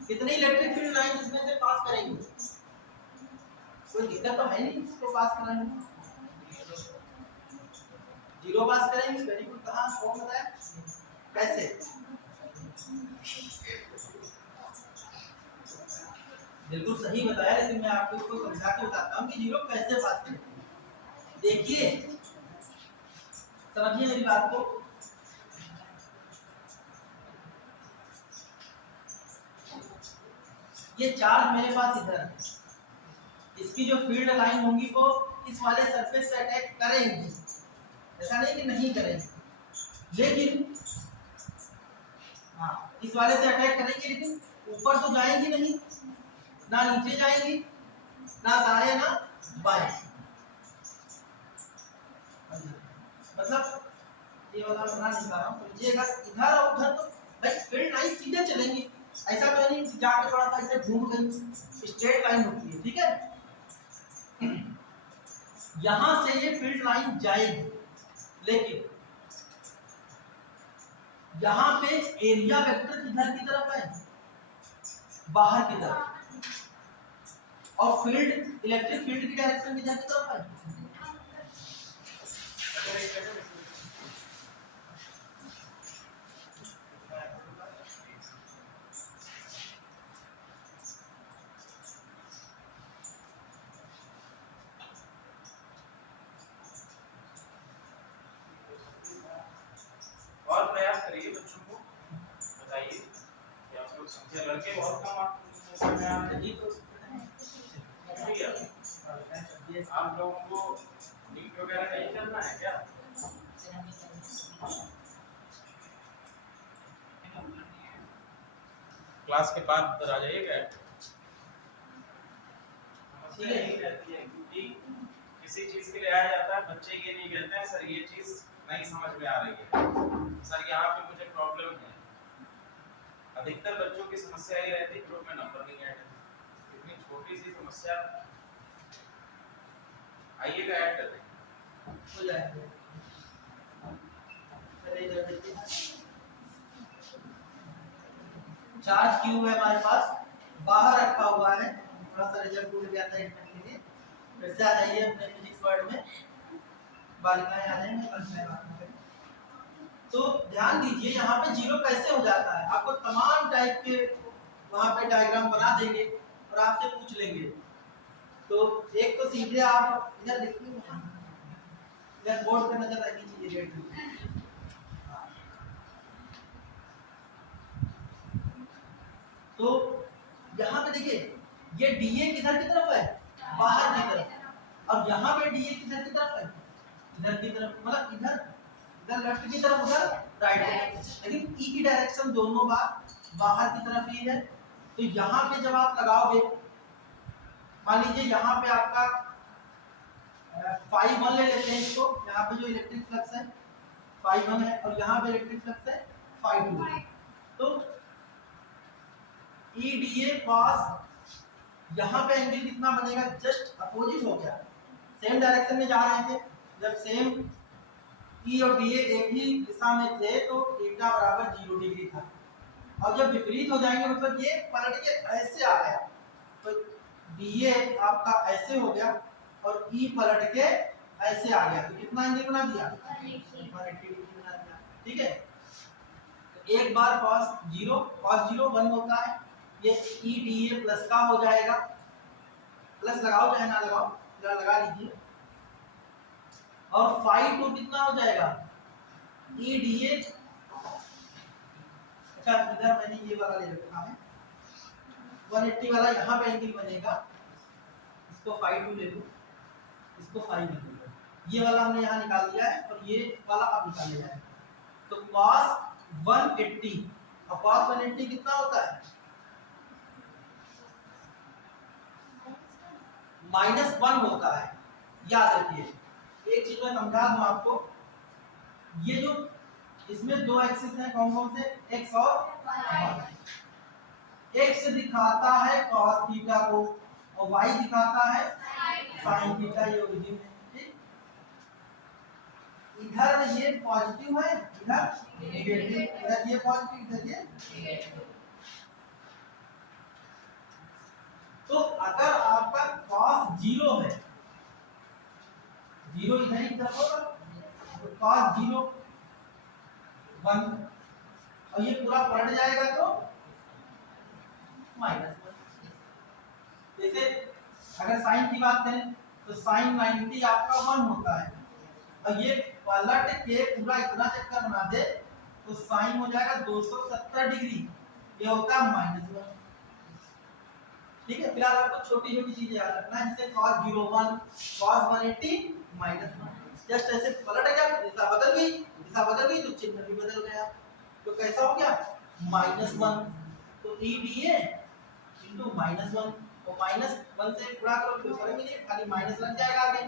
कितनी इलेक्ट्रिक फील्ड लाइन इसमें से पास करेंगे, कोई दिक्कत तो है नहीं इसको पास कराने में, जीरो पास करेंगे, वेरी गुड। कहाँ कौन बताया कैसे, बिल्कुल सही बताया, लेकिन मैं आपको इसको समझा के बताता हूँ कि जीरो कैसे पास करेंगे। देखिए समझिए मेरी बात को, ये चार्ज मेरे पास इधर है, इसकी जो फील्ड लाइन होंगी वो इस वाले सरफेस से अटैक करेंगी, ऐसा नहीं कि नहीं करेंगे, लेकिन हाँ इस वाले से अटैक करेंगे, लेकिन ऊपर तो जाएंगी नहीं, ना नीचे जाएंगी, ना दाएं ना बाएं, मतलब ये वाला बना नहीं पा रहा हूँ, समझिएगा। इधर और उधर तो भाई फील्ड लाइन सीधे चलेंगी, ऐसा तो नहीं जाके थोड़ा सा ऐसे घूम गई, स्ट्रेट लाइन होती है, ठीक है। यहां से ये फील्ड लाइन जाएगी, लेकिन यहां पे एरिया वेक्टर किधर की तरफ है, बाहर की तरफ, और फील्ड इलेक्ट्रिक फील्ड की डायरेक्शन किधर की तरफ है, और प्रयास करिए बच्चों को बताइए कि आप लोग समझे, लड़के बहुत कम आप लोगों को नीट वगैरह नहीं करना है क्या, क्लास के बाद उधर आ जाइएगा, यही रहती है, क्योंकि किसी चीज के लिए आया जाता है, बच्चे ये नहीं कहते हैं सर ये चीज नहीं समझ में आ रही है, सर यहाँ पे मुझे प्रॉब्लम है। अधिकतर बच्चों की समस्या ये रहती है ग्रुप में नंबर नहीं ऐड, इतनी छोटी सी समस्या, आइएगा ऐड कर देंगे हो जाएगा। चार्ज क्यूब है हमारे पास, बाहर रखा हुआ है, थोड़ा सा रिजल्ट टूट गया था एक मिनट के लिए, फिर से आ जाइए अपने फिजिक्स वर्ड में, बालिकाएं आ जाएंगे कल बात करें। तो ध्यान दीजिए यहाँ पे जीरो कैसे हो जाता है, आपको तमाम टाइप के वहाँ पे डायग्राम बना देंगे और आपसे पूछ लेंगे। तो एक तो सीधे आप इधर देखिए, इधर बोर्ड पे नजर रखनी चाहिए रेड। तो यहाँ पे देखिए ये डीए किधर की तरफ है, बाहर की तरफ, और यहाँ पे डीए किधर की तरफ है, इधर की तरफ, मतलब इधर इधर लेफ्ट की तरफ, उधर राइट, लेकिन ई की डायरेक्शन दोनों बाहर की तरफ ही है। तो यहाँ पे जब आप लगाओगे, मान लीजिए यहाँ पे आपका फाई 1 ले लेते हैं इसको, यहाँ पे जो इलेक्ट्रिक फ्लक्स है फाई 1 है और यहाँ पे इलेक्ट्रिक फ्लक्स है फाई 2। तो EDA cos, यहाँ पे एंगल कितना बनेगा, जस्ट अपोजिट हो गया, सेम डायरेक्शन में जा रहे थे। जब सेम E और DA एक ही दिशा में थे तो थीटा बराबर 0 डिग्री था, और जब विपरीत हो जाएंगे मतलब ये पलट के ऐसे आ गया, तो DA आपका ऐसे हो गया और E पलट के ऐसे आ गया, तो कितना एंगल बना दिया, 180 डिग्री बना दिया। ठीक है, एक बार cos 0 1 होता है, ये EDA प्लस का हो जाएगा, प्लस लगाओ चाहे ना लगाओ, जरा लगा लीजिए, और फाई 2 कितना हो जाएगा, EDA, अच्छा इधर मैंने ये वाला ले रखा है 180 वाला, यहाँ पे एंगल बनेगा, इसको फाई 2 ले लो, इसको फाई 1 ले लो, ये वाला हमने यहाँ निकाल दिया है और ये वाला आप निकाल लिया है। तो cos 180 और cos 180 कितना होता है, -1 होता है। याद रखिए, एक चीज मैं समझा दूं आपको, ये जो इसमें दो एक्सिस हैं, कौन कौन से, x और y। x दिखाता है cos थीटा को और y दिखाता है sin थीटा, ये ओरिजिन है। ठीक, इधर ये पॉजिटिव है, इधर नेगेटिव, इधर ये पॉजिटिव, इधर ये नेगेटिव। तो अगर आपका cos 0 है, 0 इधर ही तरफ होगा, तो cos 0 1, और ये पूरा पलट जाएगा तो -1। जैसे अगर साइन की बात करें तो साइन 90 आपका 1 होता है, और ये पलट के पूरा इतना चक्कर बना दे तो साइन हो जाएगा 270 डिग्री, ये होता है -1। ठीक है, फिलहाल आपको छोटी छोटी चीजें याद रखना है, जैसे cos 01 cos 180 -1, जस्ट ऐसे पलट गया, दिशा बदल गई तो चिन्ह भी बदल गया, तो कैसा हो गया -1। तो EDA इनटू -1, और -1 से गुणा करो तो फर्क ही नहीं, खाली माइनस लग जाएगा आगे,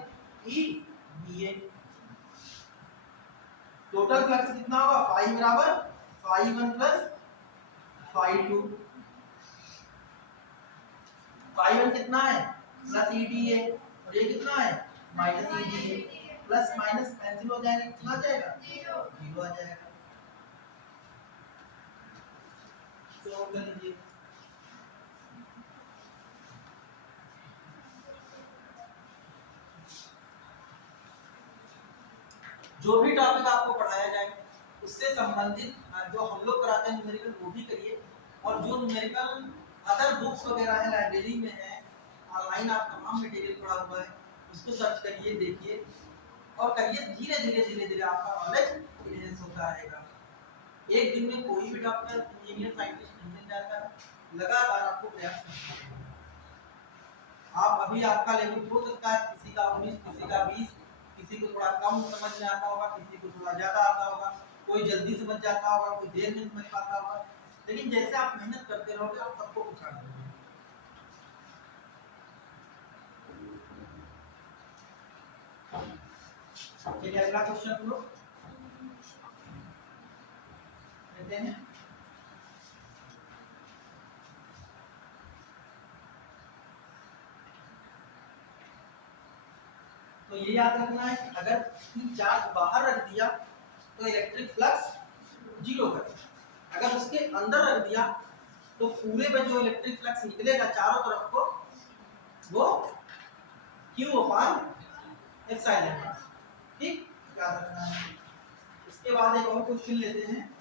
EDA। टोटल फ्लक्स कितना होगा, फाई बराबर फाई 1 प्लस फाई 2, फाई 1 कितना है प्लस EDA, और ये कितना है minus EDA, plus minus cancel हो जाएगा, कितना आ जाएगा 0 आ जाएगा। तो कर लीजिए, जो भी टॉपिक आपको पढ़ाया जाए उससे संबंधित जो हम लोग कराते हैं न्यूमेरिकल वो भी करिए, और जो न्यूमेरिकल अदर बुक्स वगैरह है लाइब्रेरी में है, ऑनलाइन आप तमाम मटेरियल पढ़ा हुआ है, उसको सर्च करिए, देखिए और करिए, धीरे धीरे आपका नॉलेज इनहेंस होता रहेगा। एक दिन में कोई भी डॉक्टर इंजीनियर साइंटिस्ट नहीं बन जाता है, लगातार आपको प्रयास करना है। आप अभी आपका लेवल हो सकता है किसी का 19, किसी का 20, किसी को थोड़ा कम समझ में आता होगा, किसी को थोड़ा ज्यादा आता होगा, कोई जल्दी समझ जाता होगा, कोई देर में समझ पाता होगा, लेकिन जैसे आप मेहनत करते रहोगे आप सबको पहुंचा देंगे। चलिए अगला क्वेश्चन हम लोग लेते हैं। तो ये याद रखना है कि अगर चार्ज बाहर रख दिया तो इलेक्ट्रिक फ्लक्स 0 कर दिया, अगर उसके अंदर रख दिया तो पूरे में जो इलेक्ट्रिक फ्लक्स निकलेगा चारों तरफ को वो Q/ε। ठीक, याद रखना है। इसके बाद एक और क्वेश्चन लेते हैं।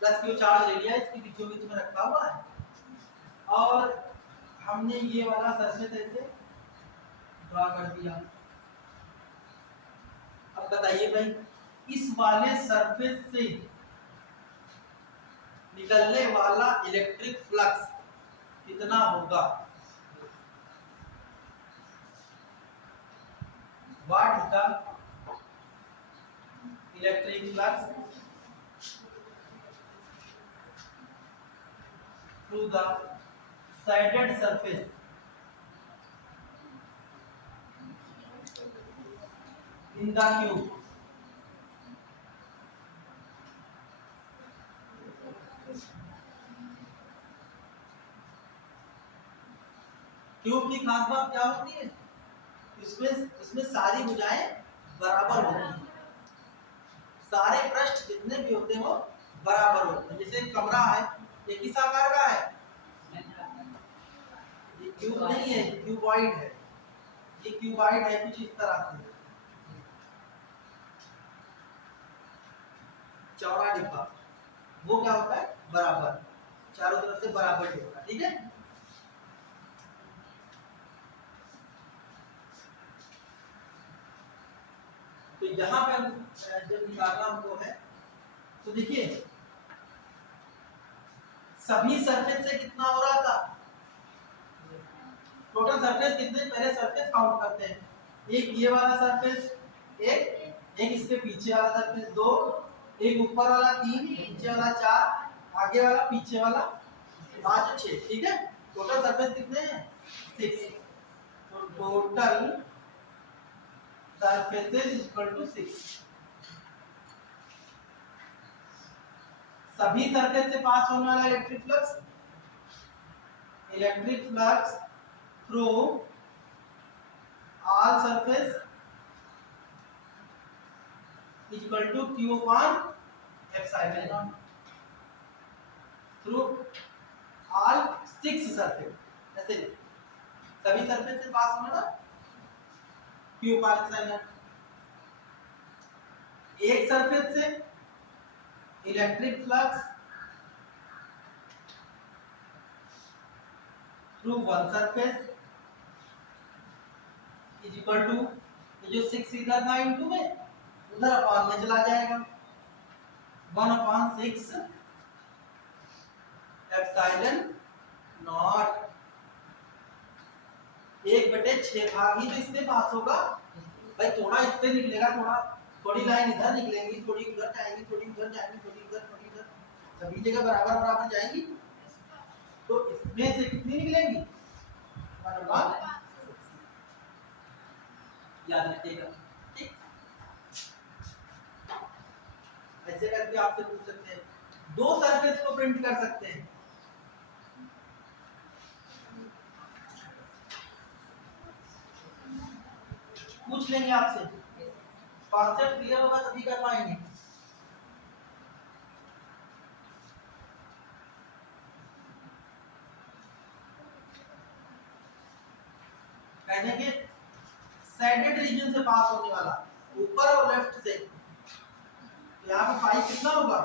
प्लस Q चार्ज ले लिया, इसके बीचों बीच में रखा हुआ है, और हमने ये वाला सरफेस ऐसे ड्रा कर दिया। अब बताइए भाई, इस वाले सरफेस से निकलने वाला इलेक्ट्रिक फ्लक्स कितना होगा? What is the electric flux through the sided surface in the cube? Cube की खास बात क्या होती है? इसमें सारी भुजाएं बराबर होती हैं, सारे पृष्ठ जितने भी होते हैं वो बराबर होते हैं। जैसे कमरा है, ये किस आकार का है? ये क्यूब नहीं है, क्यूबॉइड है। ये क्यूबॉइड है कुछ इस तरह से, चौड़ा डिब्बा। वो क्या होता है? बराबर, चारों तरफ से बराबर डिब्बा। ठीक है, तो यहाँ पे जब निकालना हमको है तो देखिए सभी सरफेस से कितना हो रहा था? टोटल सरफेस कितने? पहले सरफेस काउंट करते हैं। एक ये वाला सरफेस, एक इसके पीछे वाला सरफेस, दो, एक ऊपर वाला, तीन, नीचे वाला, चार, आगे वाला, पीछे वाला, 5, 6। ठीक है, टोटल सरफेस कितने हैं? 6। तो टोटल सरफेसेस इक्वल टू 6। सभी सरफेस से पास होने वाला electric flux through all surface equal to Q upon epsilon not through all 6 surface. ऐसे सभी सरफेस से पास होने वाला Q अपॉन एप्सिलॉन नॉट। एक सरफेस से electric flux through one surface is equal to, ये जो 6 इधर था इनटू में, उधर अपॉन में चला जाएगा, 1/6 एप्सिलॉन नॉट। 1/6 भाग ही तो इससे पास होगा भाई। थोड़ा इससे निकलेगा, थोड़ी लाइन इधर निकलेंगी, थोड़ी उधर जाएंगी, थोड़ी उधर जाएंगी, थोड़ी इधर, थोड़ी इधर, सभी जगह बराबर बराबर जाएंगी। तो इसमें से कितनी निकलेंगी? 1/6 याद रखिएगा। ठीक, ऐसे करके आपसे पूछ सकते हैं। दो सरफेस को प्रिंट कर सकते हैं। पूछ लेंगे आपसे, कॉन्सेप्ट क्लियर होगा तभी कर पाएंगे। कहने के साइडेड रीजन से पास होने वाला, ऊपर और लेफ्ट से, तो यहाँ पे 5 कितना होगा?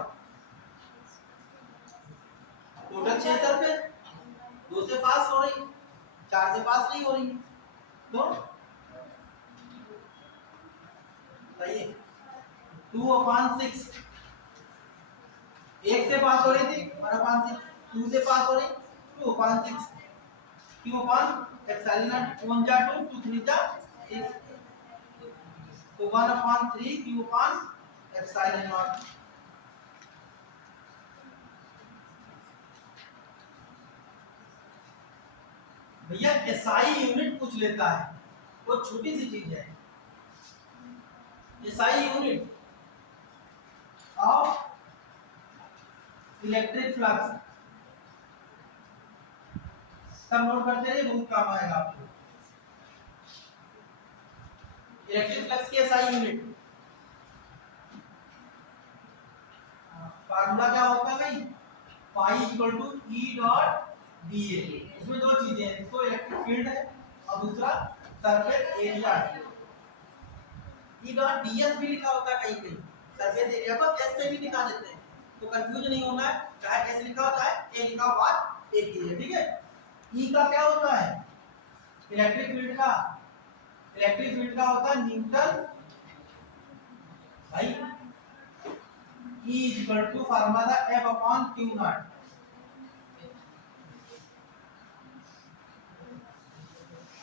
टोटल 6 सरफेस, 2 से पास हो रही, 4 से पास नहीं हो रही, तो बताइए 2/6। 1 से पास हो रही थी 1/6, 2 से पास हो रही 2/6, Q अपॉन एप्सिलॉन नॉट, 1 जा 2, 2 3 जा 6, तो 1/3 Q अपॉन एप्सिलॉन नॉट। भैया एसआई यूनिट पूछ लेता है, वो छोटी सी चीज है। SI unit of electric flux सब नोट करते रहिए, बहुत काम आएगा आपको। इलेक्ट्रिक फ्लक्स की एसआई यूनिट फार्मूला क्या होता है भाई? Phi equal to E dot D A. इसमें दो चीजें हैं, इसको इलेक्ट्रिक फील्ड है और दूसरा सरफेस एरिया है। ई डॉट डीएस भी लिखा होता है कहीं कहीं, सरफेस एरिया को एस से भी दिखा देते हैं, तो कंफ्यूज नहीं होना है। चाहे एस लिखा हो चाहे ए लिखा हो, बात एक ही है। ठीक है, ई का क्या होता है इलेक्ट्रिक फील्ड का होता है न्यूटन भाई E equal to formula F upon Q not.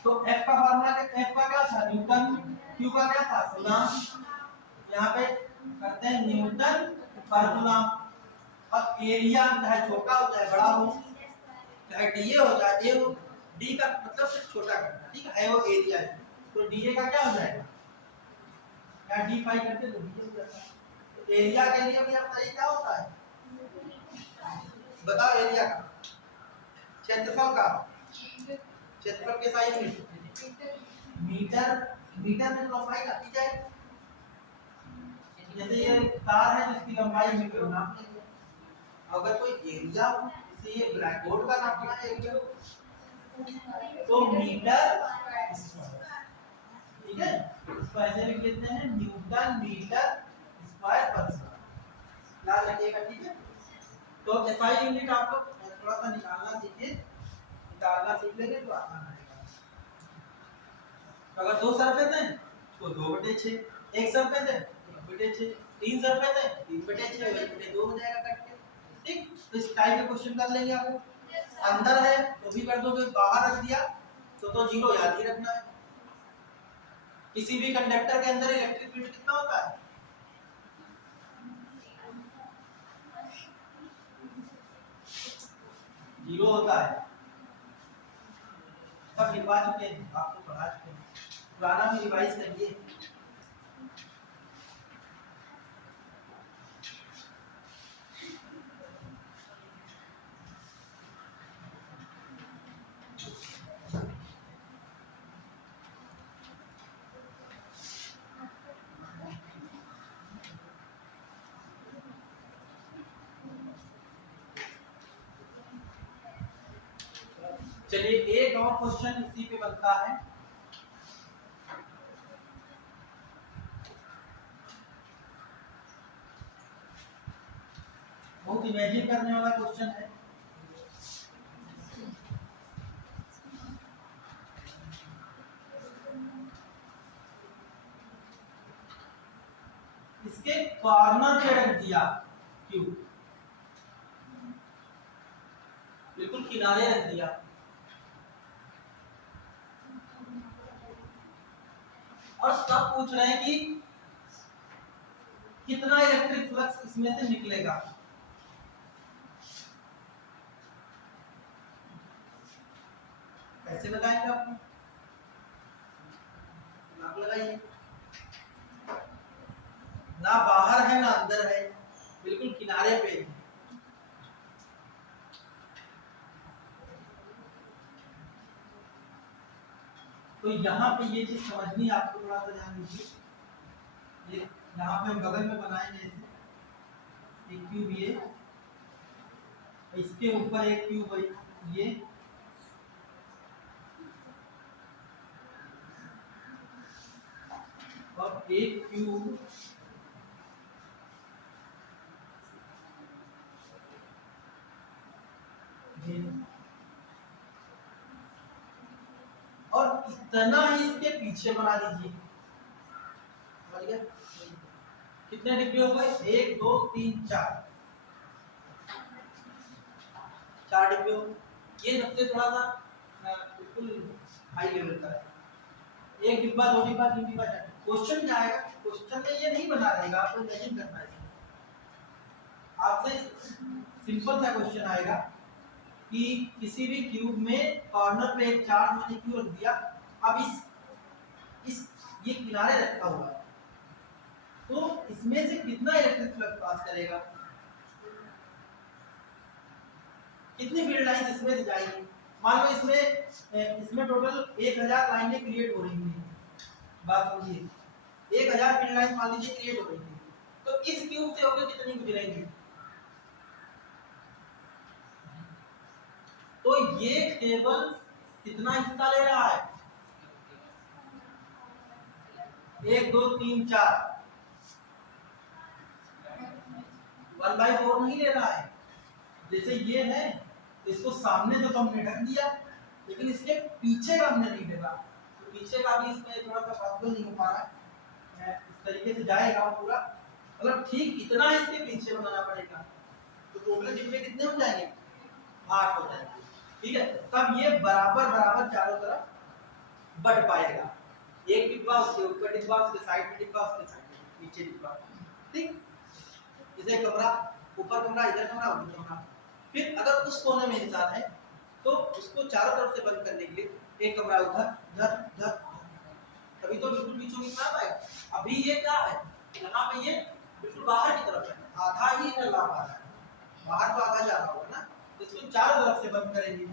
तो F का फार्मूला F का क्या था न्यूटन, Q का क्या था कूलम। यहाँ पे करते हैं न्यूटन पर कूलम। अब एरिया चाहे छोटा हो चाहे बड़ा हो, चाहे डीए हो चाहे ए हो, डी का मतलब सिर्फ छोटा करना, ठीक है वो एरिया है। तो डीए का क्या हो जाएगा, या डी फाई करते तो डीए हो जाता है। तो एरिया के लिए भी आप बताइए क्या होता है, बताओ एरिया का, क्षेत्रफल का, क्षेत्रफल के साइज में मीटर, मीटर में लंबाई आती जाए। जैसे ये तार है जिसकी लंबाई मीटर नाप लेंगे। अगर कोई एरिया हो जैसे ये ब्लैक बोर्ड का नापना है एरिया तो मीटर स्क्वायर, ठीक है। इसको ऐसे लिख लेते हैं न्यूटन मीटर स्क्वायर पर सेकंड, याद रखिएगा, ठीक है। तो एसआई यूनिट आप लोग थोड़ा सा निकालना सीखिए, निकालना सीख लेंगे तो आसान रहेगा। तो अगर दो सरफेस हैं तो 2/6, एक सरफेस है 1/6, तीन सरफेस है 3/6, 1/2 हो जाएगा कट के, ठीक। तो इस टाइप के क्वेश्चन कर लेंगे आप। अंदर है तो भी कर दोगे, बाहर रख दिया तो जीरो याद ही रखना है। किसी भी कंडक्टर के अंदर इलेक्ट्रिक फील्ड कितना होता है, जीरो होता है। सब लिखवा चुके हैं, आपको पढ़ा चुके हैं, पुराना भी रिवाइज करिए। चलिए एक और क्वेश्चन इसी पे बनता है। बहुत इमेजिन करने वाला क्वेश्चन है। इसके कॉर्नर पे रख दिया क्यू, बिल्कुल किनारे रख दिया, और सब पूछ रहे हैं कि कितना इलेक्ट्रिक फ्लक्स इसमें से निकलेगा। कैसे बताएंगे आपको, नाप लगाइए, ना बाहर है ना अंदर है, बिल्कुल किनारे पे है। तो यहाँ पे ये चीज समझनी है आपको, थोड़ा सा ध्यान दीजिए। ये यहाँ पे हम बगल में बनाएंगे ऐसे एक क्यूब, ये इसके ऊपर एक क्यूब ये, और एक क्यूब और इतना ही इसके पीछे बना दीजिए। समझ गए, कितने डिब्बे हो गए, 1 2 3 4, 4 डिब्बे हो। ये सबसे थोड़ा सा बिल्कुल हाई लेवल का है। 1 डिब्बा 2 डिब्बा 3 डिब्बा 4। क्वेश्चन क्या आएगा, क्वेश्चन में ये नहीं बना रहेगा, आपको इमेजिन करना है। आपसे सिंपल सा क्वेश्चन आएगा कि किसी भी क्यूब में कॉर्नर पे एक चार्ज मैंने क्यू रख दिया, अब इस ये किनारे रखा हुआ है, तो इसमें से कितना इलेक्ट्रिक फ्लक्स पास करेगा, कितनी फील्ड लाइंस इसमें से जाएंगी। मान लो इसमें टोटल 1000 लाइनें क्रिएट हो रही हैं, बात समझिए, 1000 फील्ड लाइंस मान लीजिए क्रिएट हो रही हैं, तो इस क्यूब से होकर कितनी गुजरेंगी। तो ये केवल कितना हिस्सा ले रहा है, 1 2 3 4, 1/4 नहीं ले रहा है। जैसे ये है, इसको सामने से तो हमने ढक दिया, लेकिन इसके पीछे का हमने नहीं देखा, तो पीछे का भी इसमें थोड़ा सा पॉसिबल नहीं हो पा रहा है। इस तरीके से जाएगा पूरा, मतलब ठीक इतना इसके पीछे बनाना पड़ेगा, तो टोटल डिब्बे कितने हो जाएंगे, 8 हो जाएंगे। ठीक है, तब ये बराबर बराबर चारों तरफ बढ़ पाएगा। एक डिब्बा उसके ऊपर डिब्बा, उसके साइड में डिब्बा, उसके साइड में नीचे डिब्बा। ठीक, जैसे कमरा ऊपर कमरा, इधर कमरा, उधर कमरा। फिर अगर उस कोने में इंसान है तो उसको चारों तरफ से बंद करने के लिए एक कमरा उधर उधर उधर, तभी तो बिल्कुल बीचों बीच में आ पाएगा। अभी ये क्या है, यहाँ पे ये बिल्कुल बाहर की तरफ है, आधा ही चल रहा है, बाहर तो आधा जा रहा होगा ना, तो इसको चारों तरफ से बंद करेंगे।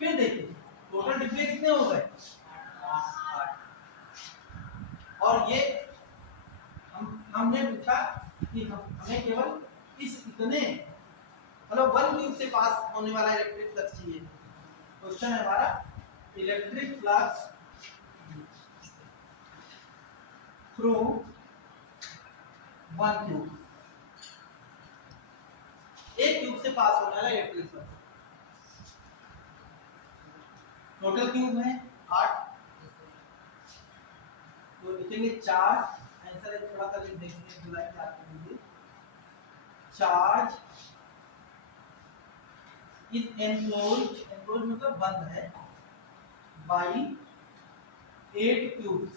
फिर देखिए टोटल डिब्बे कितने हो गए, 8। और ये हमने पूछा कि हमें केवल इस इतने मतलब 1 क्यूब से पास होने वाला इलेक्ट्रिक फ्लक्स चाहिए। क्वेश्चन है हमारा इलेक्ट्रिक फ्लक्स थ्रू 1 क्यूब, एक क्यूब से पास होने वाला इलेक्ट्रिक फ्लक्स। टोटल क्यूब है 8, तो लिखेंगे 4। आंसर है थोड़ा सा देखने जुलाई याद कर लीजिए। चार्ज इज एनक्लोज्ड मतलब बंद है, बाई 8 क्यूब्स,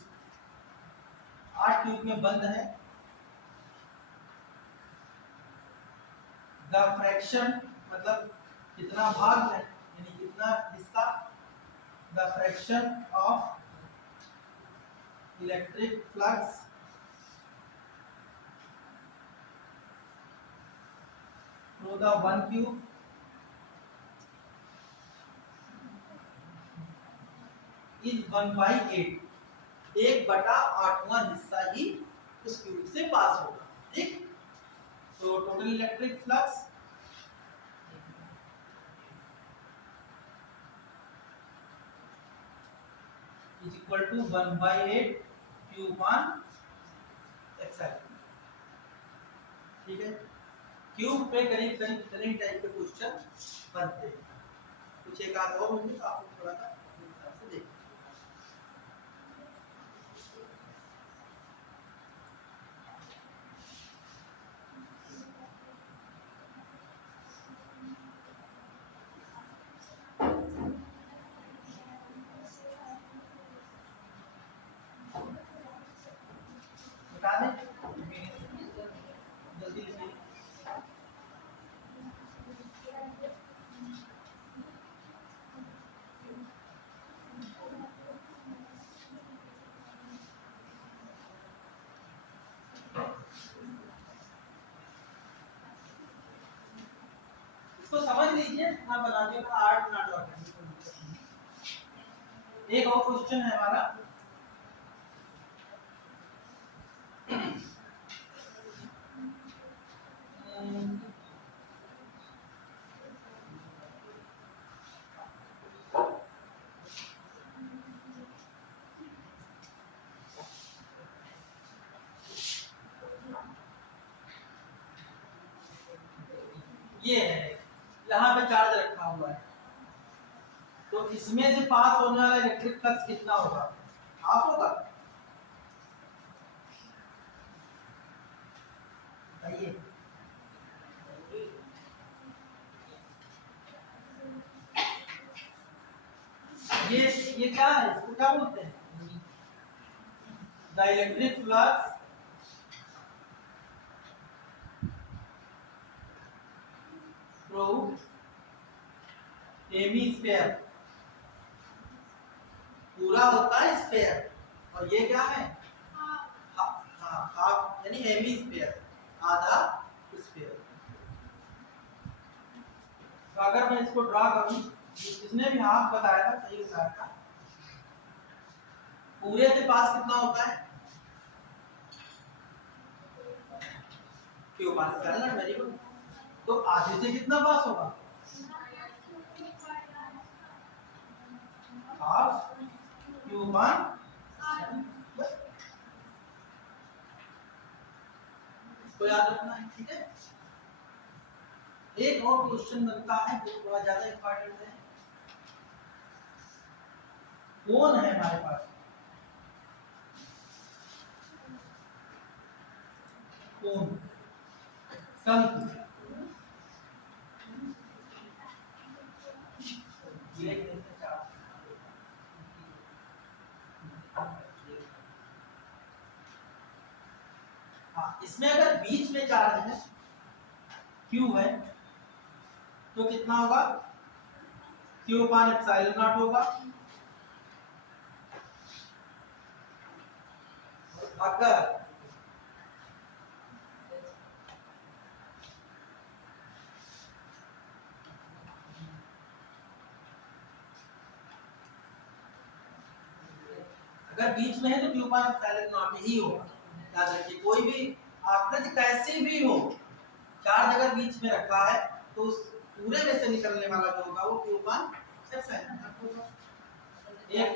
8 क्यूब में बंद है। द फ्रैक्शन मतलब कितना भाग है, यानी कितना हिस्सा, the fraction of electric flux through the 1 cube is 1/8, 1/8वां हिस्सा ही उस क्यूब से पास होगा। ठीक, तो total electric flux is equal to 1/8 cube on XL. ठीक है, क्यूब पे करीब करीब इतने टाइप के क्वेश्चन बनते हैं। कुछ एक आध और होंगे तो आप थोड़ा सा अपने हिसाब से देखिए। बता दें जल्दी लिखिए। इसको समझ लीजिए, ना बनाने का आर्ट ना ड्रॉ करने का। एक और क्वेश्चन है हमारा, ये है यहाँ पे चार्ज रखा हुआ है, तो इसमें से पास होने वाला इलेक्ट्रिक फ्लक्स कितना होगा, हाफ होगा। बताइए, ये क्या है, इसको क्या बोलते हैं, the electric flux through hemisphere, पूरा होता है स्फीयर, और ये क्या है, हाफ यानी हेमिस्फीयर, आधा स्फीयर। तो अगर मैं इसको ड्रा करूं, जिसने भी हाफ बताया था सही बताया था, पूरे से पास कितना होता है, क्यों पास करना है वेरी गुड, तो आधे से कितना पास होगा, हाफ क्यूब ऑन, इसको याद रखना है। ठीक है, एक और क्वेश्चन बनता है जो थोड़ा ज्यादा इंपॉर्टेंट है, कोण है हमारे पास, कोण, शंकु, ये हाँ, इसमें अगर बीच में चार्ज है Q है तो कितना होगा, Q अपान एप्सिलॉन नॉट होगा। अगर बीच में है तो Q अपान एप्सिलॉन नॉट ही होगा। याद रखिए कोई भी आकृति कैसी भी हो, चार्ज अगर बीच में रखा है तो उस पूरे में से निकलने वाला जो होगा वो Q अपान एप्सिलॉन नॉट होगा। एक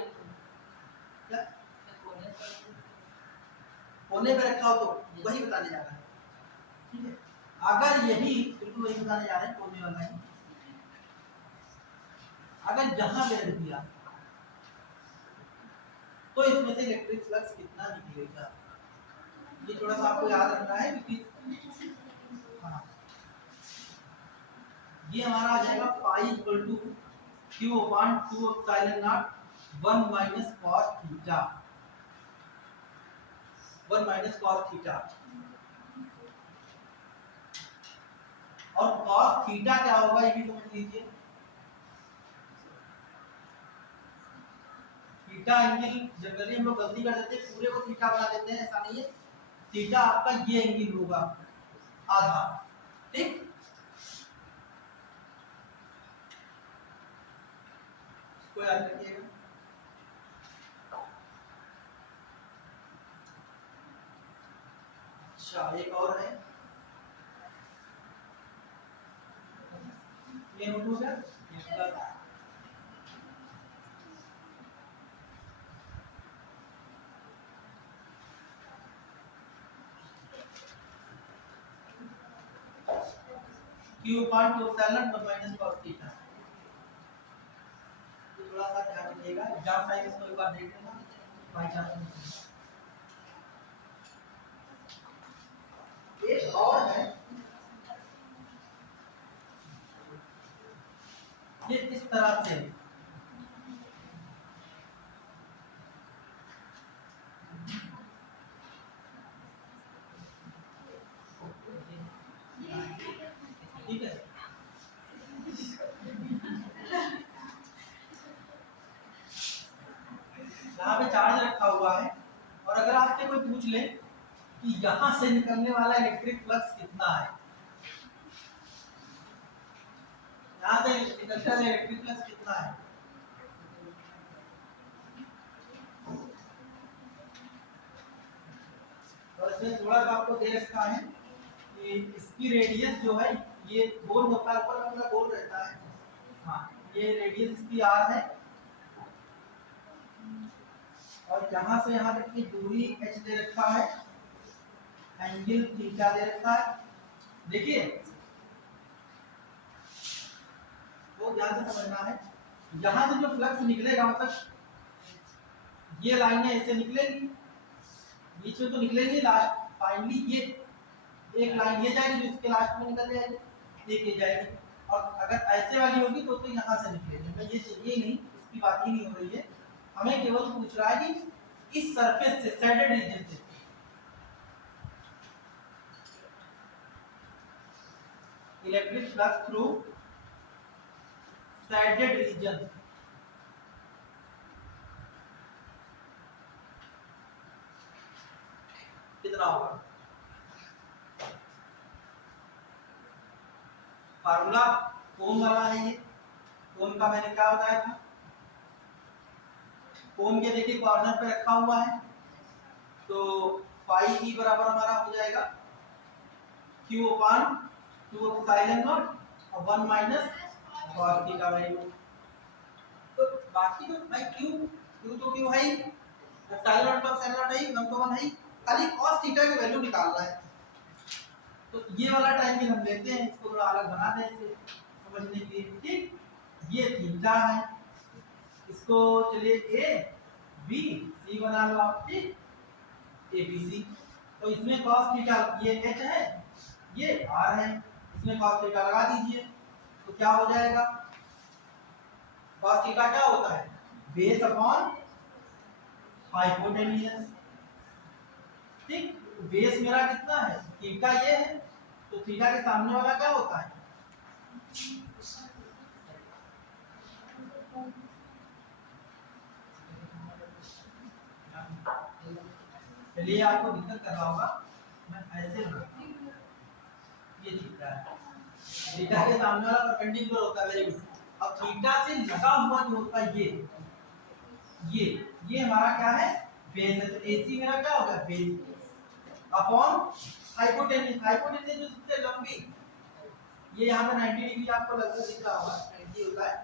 कोने पे रखा हो तो वही बताने जा रहा है, ठीक है। अगर यही बिल्कुल वही बताने जा रहे हैं, कोने वाला ही, अगर यहां पे रख दिया तो इसमें से इलेक्ट्रिक फ्लक्स कितना निकलेगा, ये थोड़ा सा आपको याद रखना है क्योंकि हाँ, ये हमारा आ जाएगा phi equal to Q upon 2 epsilon not 1 minus cos theta, 1 minus cos theta. और cos थीटा क्या होगा ये भी समझ लीजिए, थीटा एंगल जनरली हम लोग गलती कर देते हैं, पूरे को थीटा बना देते हैं, ऐसा नहीं है। थीटा आपका ये एंगल होगा आधा, ठीक। इसको याद रखिएगा। अच्छा एक और है, ये नोट हो गया। Q upon 2 epsilon 1 minus cos theta, तो थोड़ा सा ध्यान रखिएगा, एग्जाम टाइम इसको एक बार देख लेना बाय चांस। एक और है, ये इस तरह से ठीक है, यहाँ पे चार्ज रखा हुआ है और अगर आपसे कोई पूछ ले कि यहाँ से निकलने वाला इलेक्ट्रिक फ्लक्स कितना है, यहाँ से निकलने वाला इलेक्ट्रिक फ्लक्स कितना है, और इसमें थोड़ा सा आपको दे रखा है कि इसकी रेडियस जो है, ये गोल होता है, ऊपर पूरा गोल रहता है, हाँ ये रेडियस इसकी r है और यहाँ से यहाँ तक की दूरी h दे रखा है, एंगल थीटा दे रखा है। देखिए वो ध्यान से समझना है, यहाँ से जो फ्लक्स निकलेगा मतलब ये लाइनें ऐसे निकलेगी, बीच में तो निकलेगी, लास्ट फाइनली ये एक लाइन ये जाएगी जो इसके लास्ट में निकल जाएगी, एक ये जाएगी, और अगर ऐसे वाली होगी तो यहाँ से निकलेगी। हमें ये चाहिए नहीं, इसकी बात ही नहीं हो रही है, हमें केवल पूछ रहा है कि इस सरफेस से शेडेड रीजन से electric flux through shaded region कितना होगा। फार्मूला कोन वाला है, ये कोन का मैंने क्या बताया था, कोन के देखिए कॉर्नर पे रखा हुआ है, तो फाई ई बराबर हमारा हो जाएगा Q अपान 2 एप्सिलॉन नॉट और 1 माइनस cos थीटा वैल्यू। तो बाकी तो भाई Q तो Q है ही, एप्सिलॉन नॉट तो एप्सिलॉन नॉट है ही, 1 तो 1 है ही, खाली cos थीटा की वैल्यू निकालना है। तो ये वाला ट्रायंगल हम लेते हैं, इसको थोड़ा अलग बना दें इसे समझने के लिए, ठीक। ये थीटा है, इसको चलिए ए बी सी बना लो आप, ठीक, ए बी सी। तो इसमें cos थीटा ये h है, ये r है, इसमें cos थीटा लगा दीजिए तो क्या हो जाएगा, cos थीटा क्या होता है, बेस अपॉन हाइपोटेन्यूज, ठीक। बेस मेरा कितना है, थीटा ये है, तो थीटा के सामने वाला क्या होता है, चलिए आपको दिक्कत कर रहा होगा, मैं ऐसे बनाता हूं, ये थीटा है, थीटा के सामने वाला परपेंडिकुलर होता है, वेरी गुड। अब थीटा से लगा हुआ जो होता है ये हमारा क्या है, बेस है, तो AC मेरा क्या होगा, बेस अपॉन हाइपोटेन्यूज, हाइपोटेन्यूज जो सबसे लंबी, ये यहाँ पे 90 डिग्री आपको लगभग दिख रहा होगा, 90 होता है,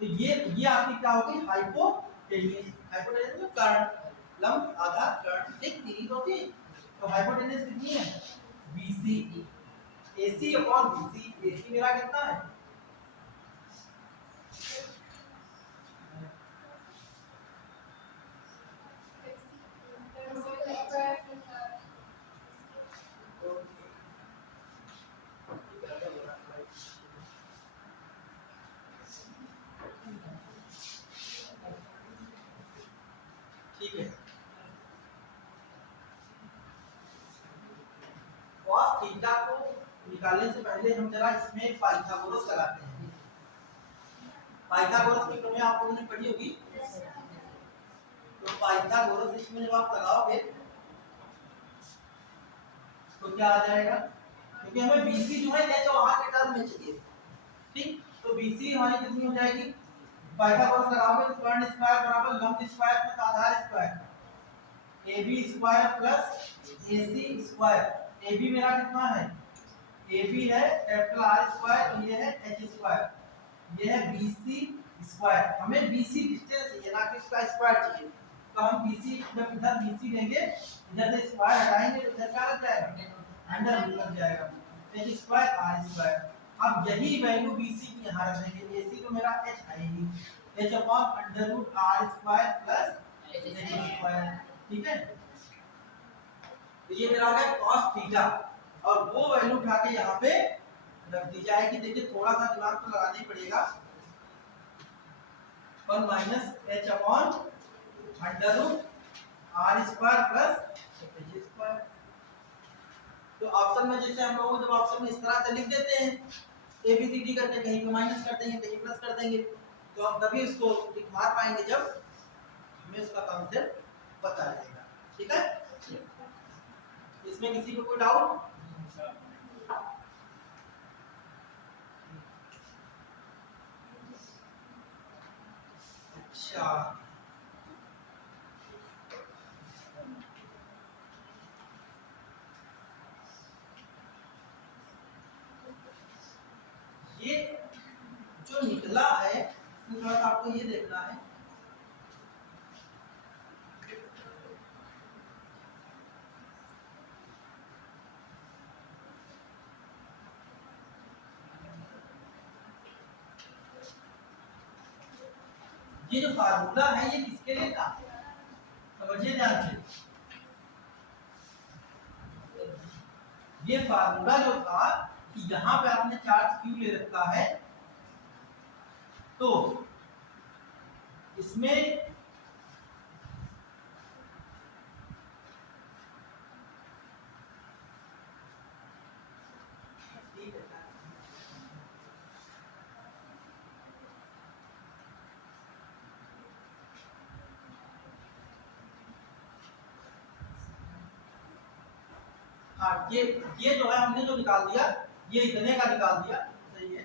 तो ये आपकी क्या होगी, हाइपोटेन्यूज, हाइपोटेन्यूज में करंट, लंब आधा करंट, एक सीरीज होती है, तो हाइपोटेन्यूज कितनी है, BC, AC upon BC, AC मेरा कितना है, ठीक है। cos थीटा को निकालने से पहले हम जरा इसमें पाइथागोरस लगाते हैं। पाइथागोरस की प्रमेय आप लोगों ने पढ़ी होगी, तो पाइथागोरस इसमें जब आप लगाओगे तो क्या आ जाएगा, क्योंकि हमें BC जो है तो आर के टर्म में चाहिए, ठीक, तो BC हमारी कितनी हो जाएगी, पाइथागोरस लगाओगे तो कर्ण स्क्वायर बराबर लंब स्क्वायर प्लस आधार square, AB square plus AC square, AB मेरा कितना है, AB है कैपिटल R स्क्वायर और ये है H स्क्वायर, ये है BC स्क्वायर, हमें BC डिस्टेंस चाहिए ना कि इसका स्क्वायर चाहिए, तो हम BC जब इधर BC लेंगे, इधर से स्क्वायर हटाएंगे तो इधर क्या लग जाएगा, अंडर रूट लग जाएगा, H स्क्वायर R स्क्वायर। अब यही वैल्यू BC की यहाँ रख देंगे, AC तो मेरा H आएगी, H upon under root R square plus H square, ठीक है। तो ये मेरा है cos थीटा, और वो वैल्यू उठा के यहाँ पे रख दी जाएगी। देखिए थोड़ा सा दिमाग तो लगाना ही पड़ेगा, 1 minus H upon under root R square plus H square. तो ऑप्शन में जैसे हम लोग जब ऑप्शन में इस तरह से लिख देते हैं, ABCD करते हैं, कहीं पे माइनस कर देंगे कहीं प्लस कर देंगे, तो हम तभी उसको टिक मार पाएंगे जब हमें उसका कॉन्सेप्ट पता रहेगा, ठीक है। इसमें किसी को कोई डाउट, अच्छा ये जो निकला है थोड़ा सा आपको ये देखना है, ये जो फार्मूला है ये किसके लिए था, समझिए ध्यान से, ये फार्मूला जो था कि यहाँ पे आपने चार्ज क्यू ले रखा है, तो इसमें हाँ ये जो है हमने जो निकाल दिया, ये इतने का निकाल दिया, सही है।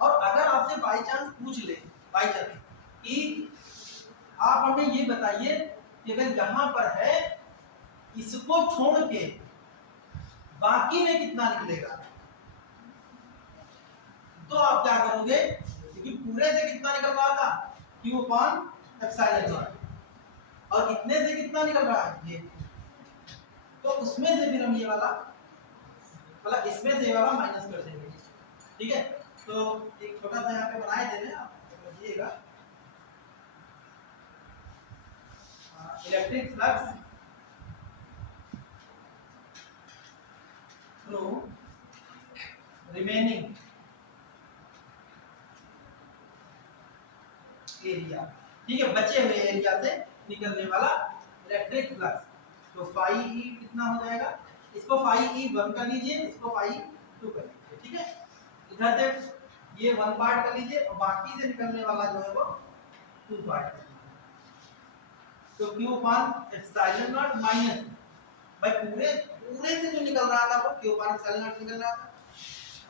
और अगर आपसे बाई चांस पूछ ले, बाई चांस कि आप हमें ये बताइए कि अगर यहाँ पर है इसको छोड़ के बाकी में कितना निकलेगा, तो आप क्या करोगे, क्योंकि पूरे से कितना निकल रहा था, Q अपॉन एप्सिलॉन नॉट, और इतने से कितना निकल रहा है ये, तो उसमें से फिर हम ये वाला मतलब इसमें से ये वाला माइनस कर देंगे, ठीक है। तो एक छोटा सा यहाँ पे बनाए दे रहे हैं आप, समझिएगा। Electric flux through remaining area, ठीक है, बचे हुए एरिया से निकलने वाला इलेक्ट्रिक फ्लक्स। तो फाई ई कितना हो जाएगा, इसको फाई ई 1 कर लीजिए, इसको फाई 2 कर लीजिए, ठीक है। इधर से ये 1 पार्ट कर लीजिए और बाकी से निकलने वाला जो है वो 2 पार्ट कर लीजिए। तो Q upon epsilon not minus, भाई पूरे पूरे से जो निकल रहा था वो Q अपान एप्सिलॉन नॉट निकल रहा था,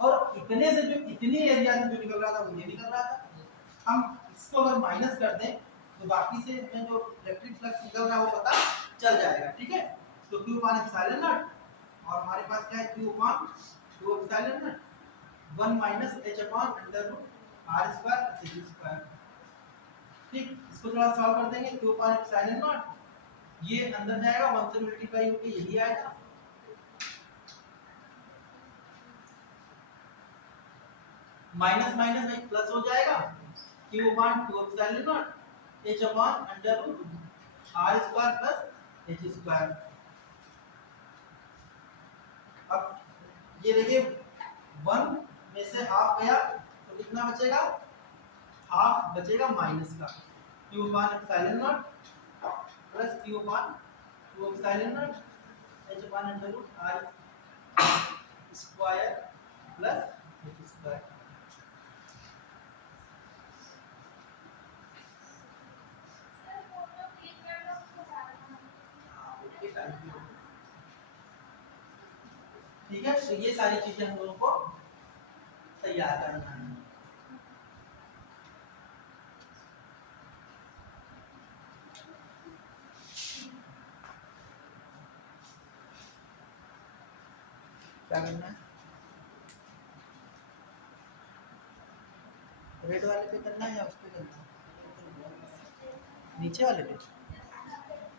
और इतने से जो इतनी एरिया से जो निकल रहा था वो ये निकल रहा था। हम इसको अगर माइनस कर दें तो बाकी से हमें जो इलेक्ट्रिक फ्लक्स निकल रहा है वो पता चल जाएगा, ठीक है। तो Q अपान एप्सिलॉन नॉट, और हमारे पास क्या है, Q upon 2 epsilon not 1 minus h upon under root r square c square, ठीक। इसको थोड़ा सॉल्व कर देंगे, Q अपान एप्सिलॉन नॉट ये अंदर जाएगा 1 से मल्टीप्लाई होके यही आएगा, माइनस माइनस में प्लस हो जाएगा, Q upon 2 epsilon not h upon under root r square plus h square. अब ये देखिए 1 में से हाफ गया तो कितना बचेगा, हाफ बचेगा माइनस का, Q upon epsilon not plus Q upon 2 epsilon not h upon under root r square plus h square. ठीक है, तो ये सारी चीजें हम लोगों को तैयार करना है। क्या करना है, रेड वाले पे करना है या उस पे करना है, नीचे वाले पे।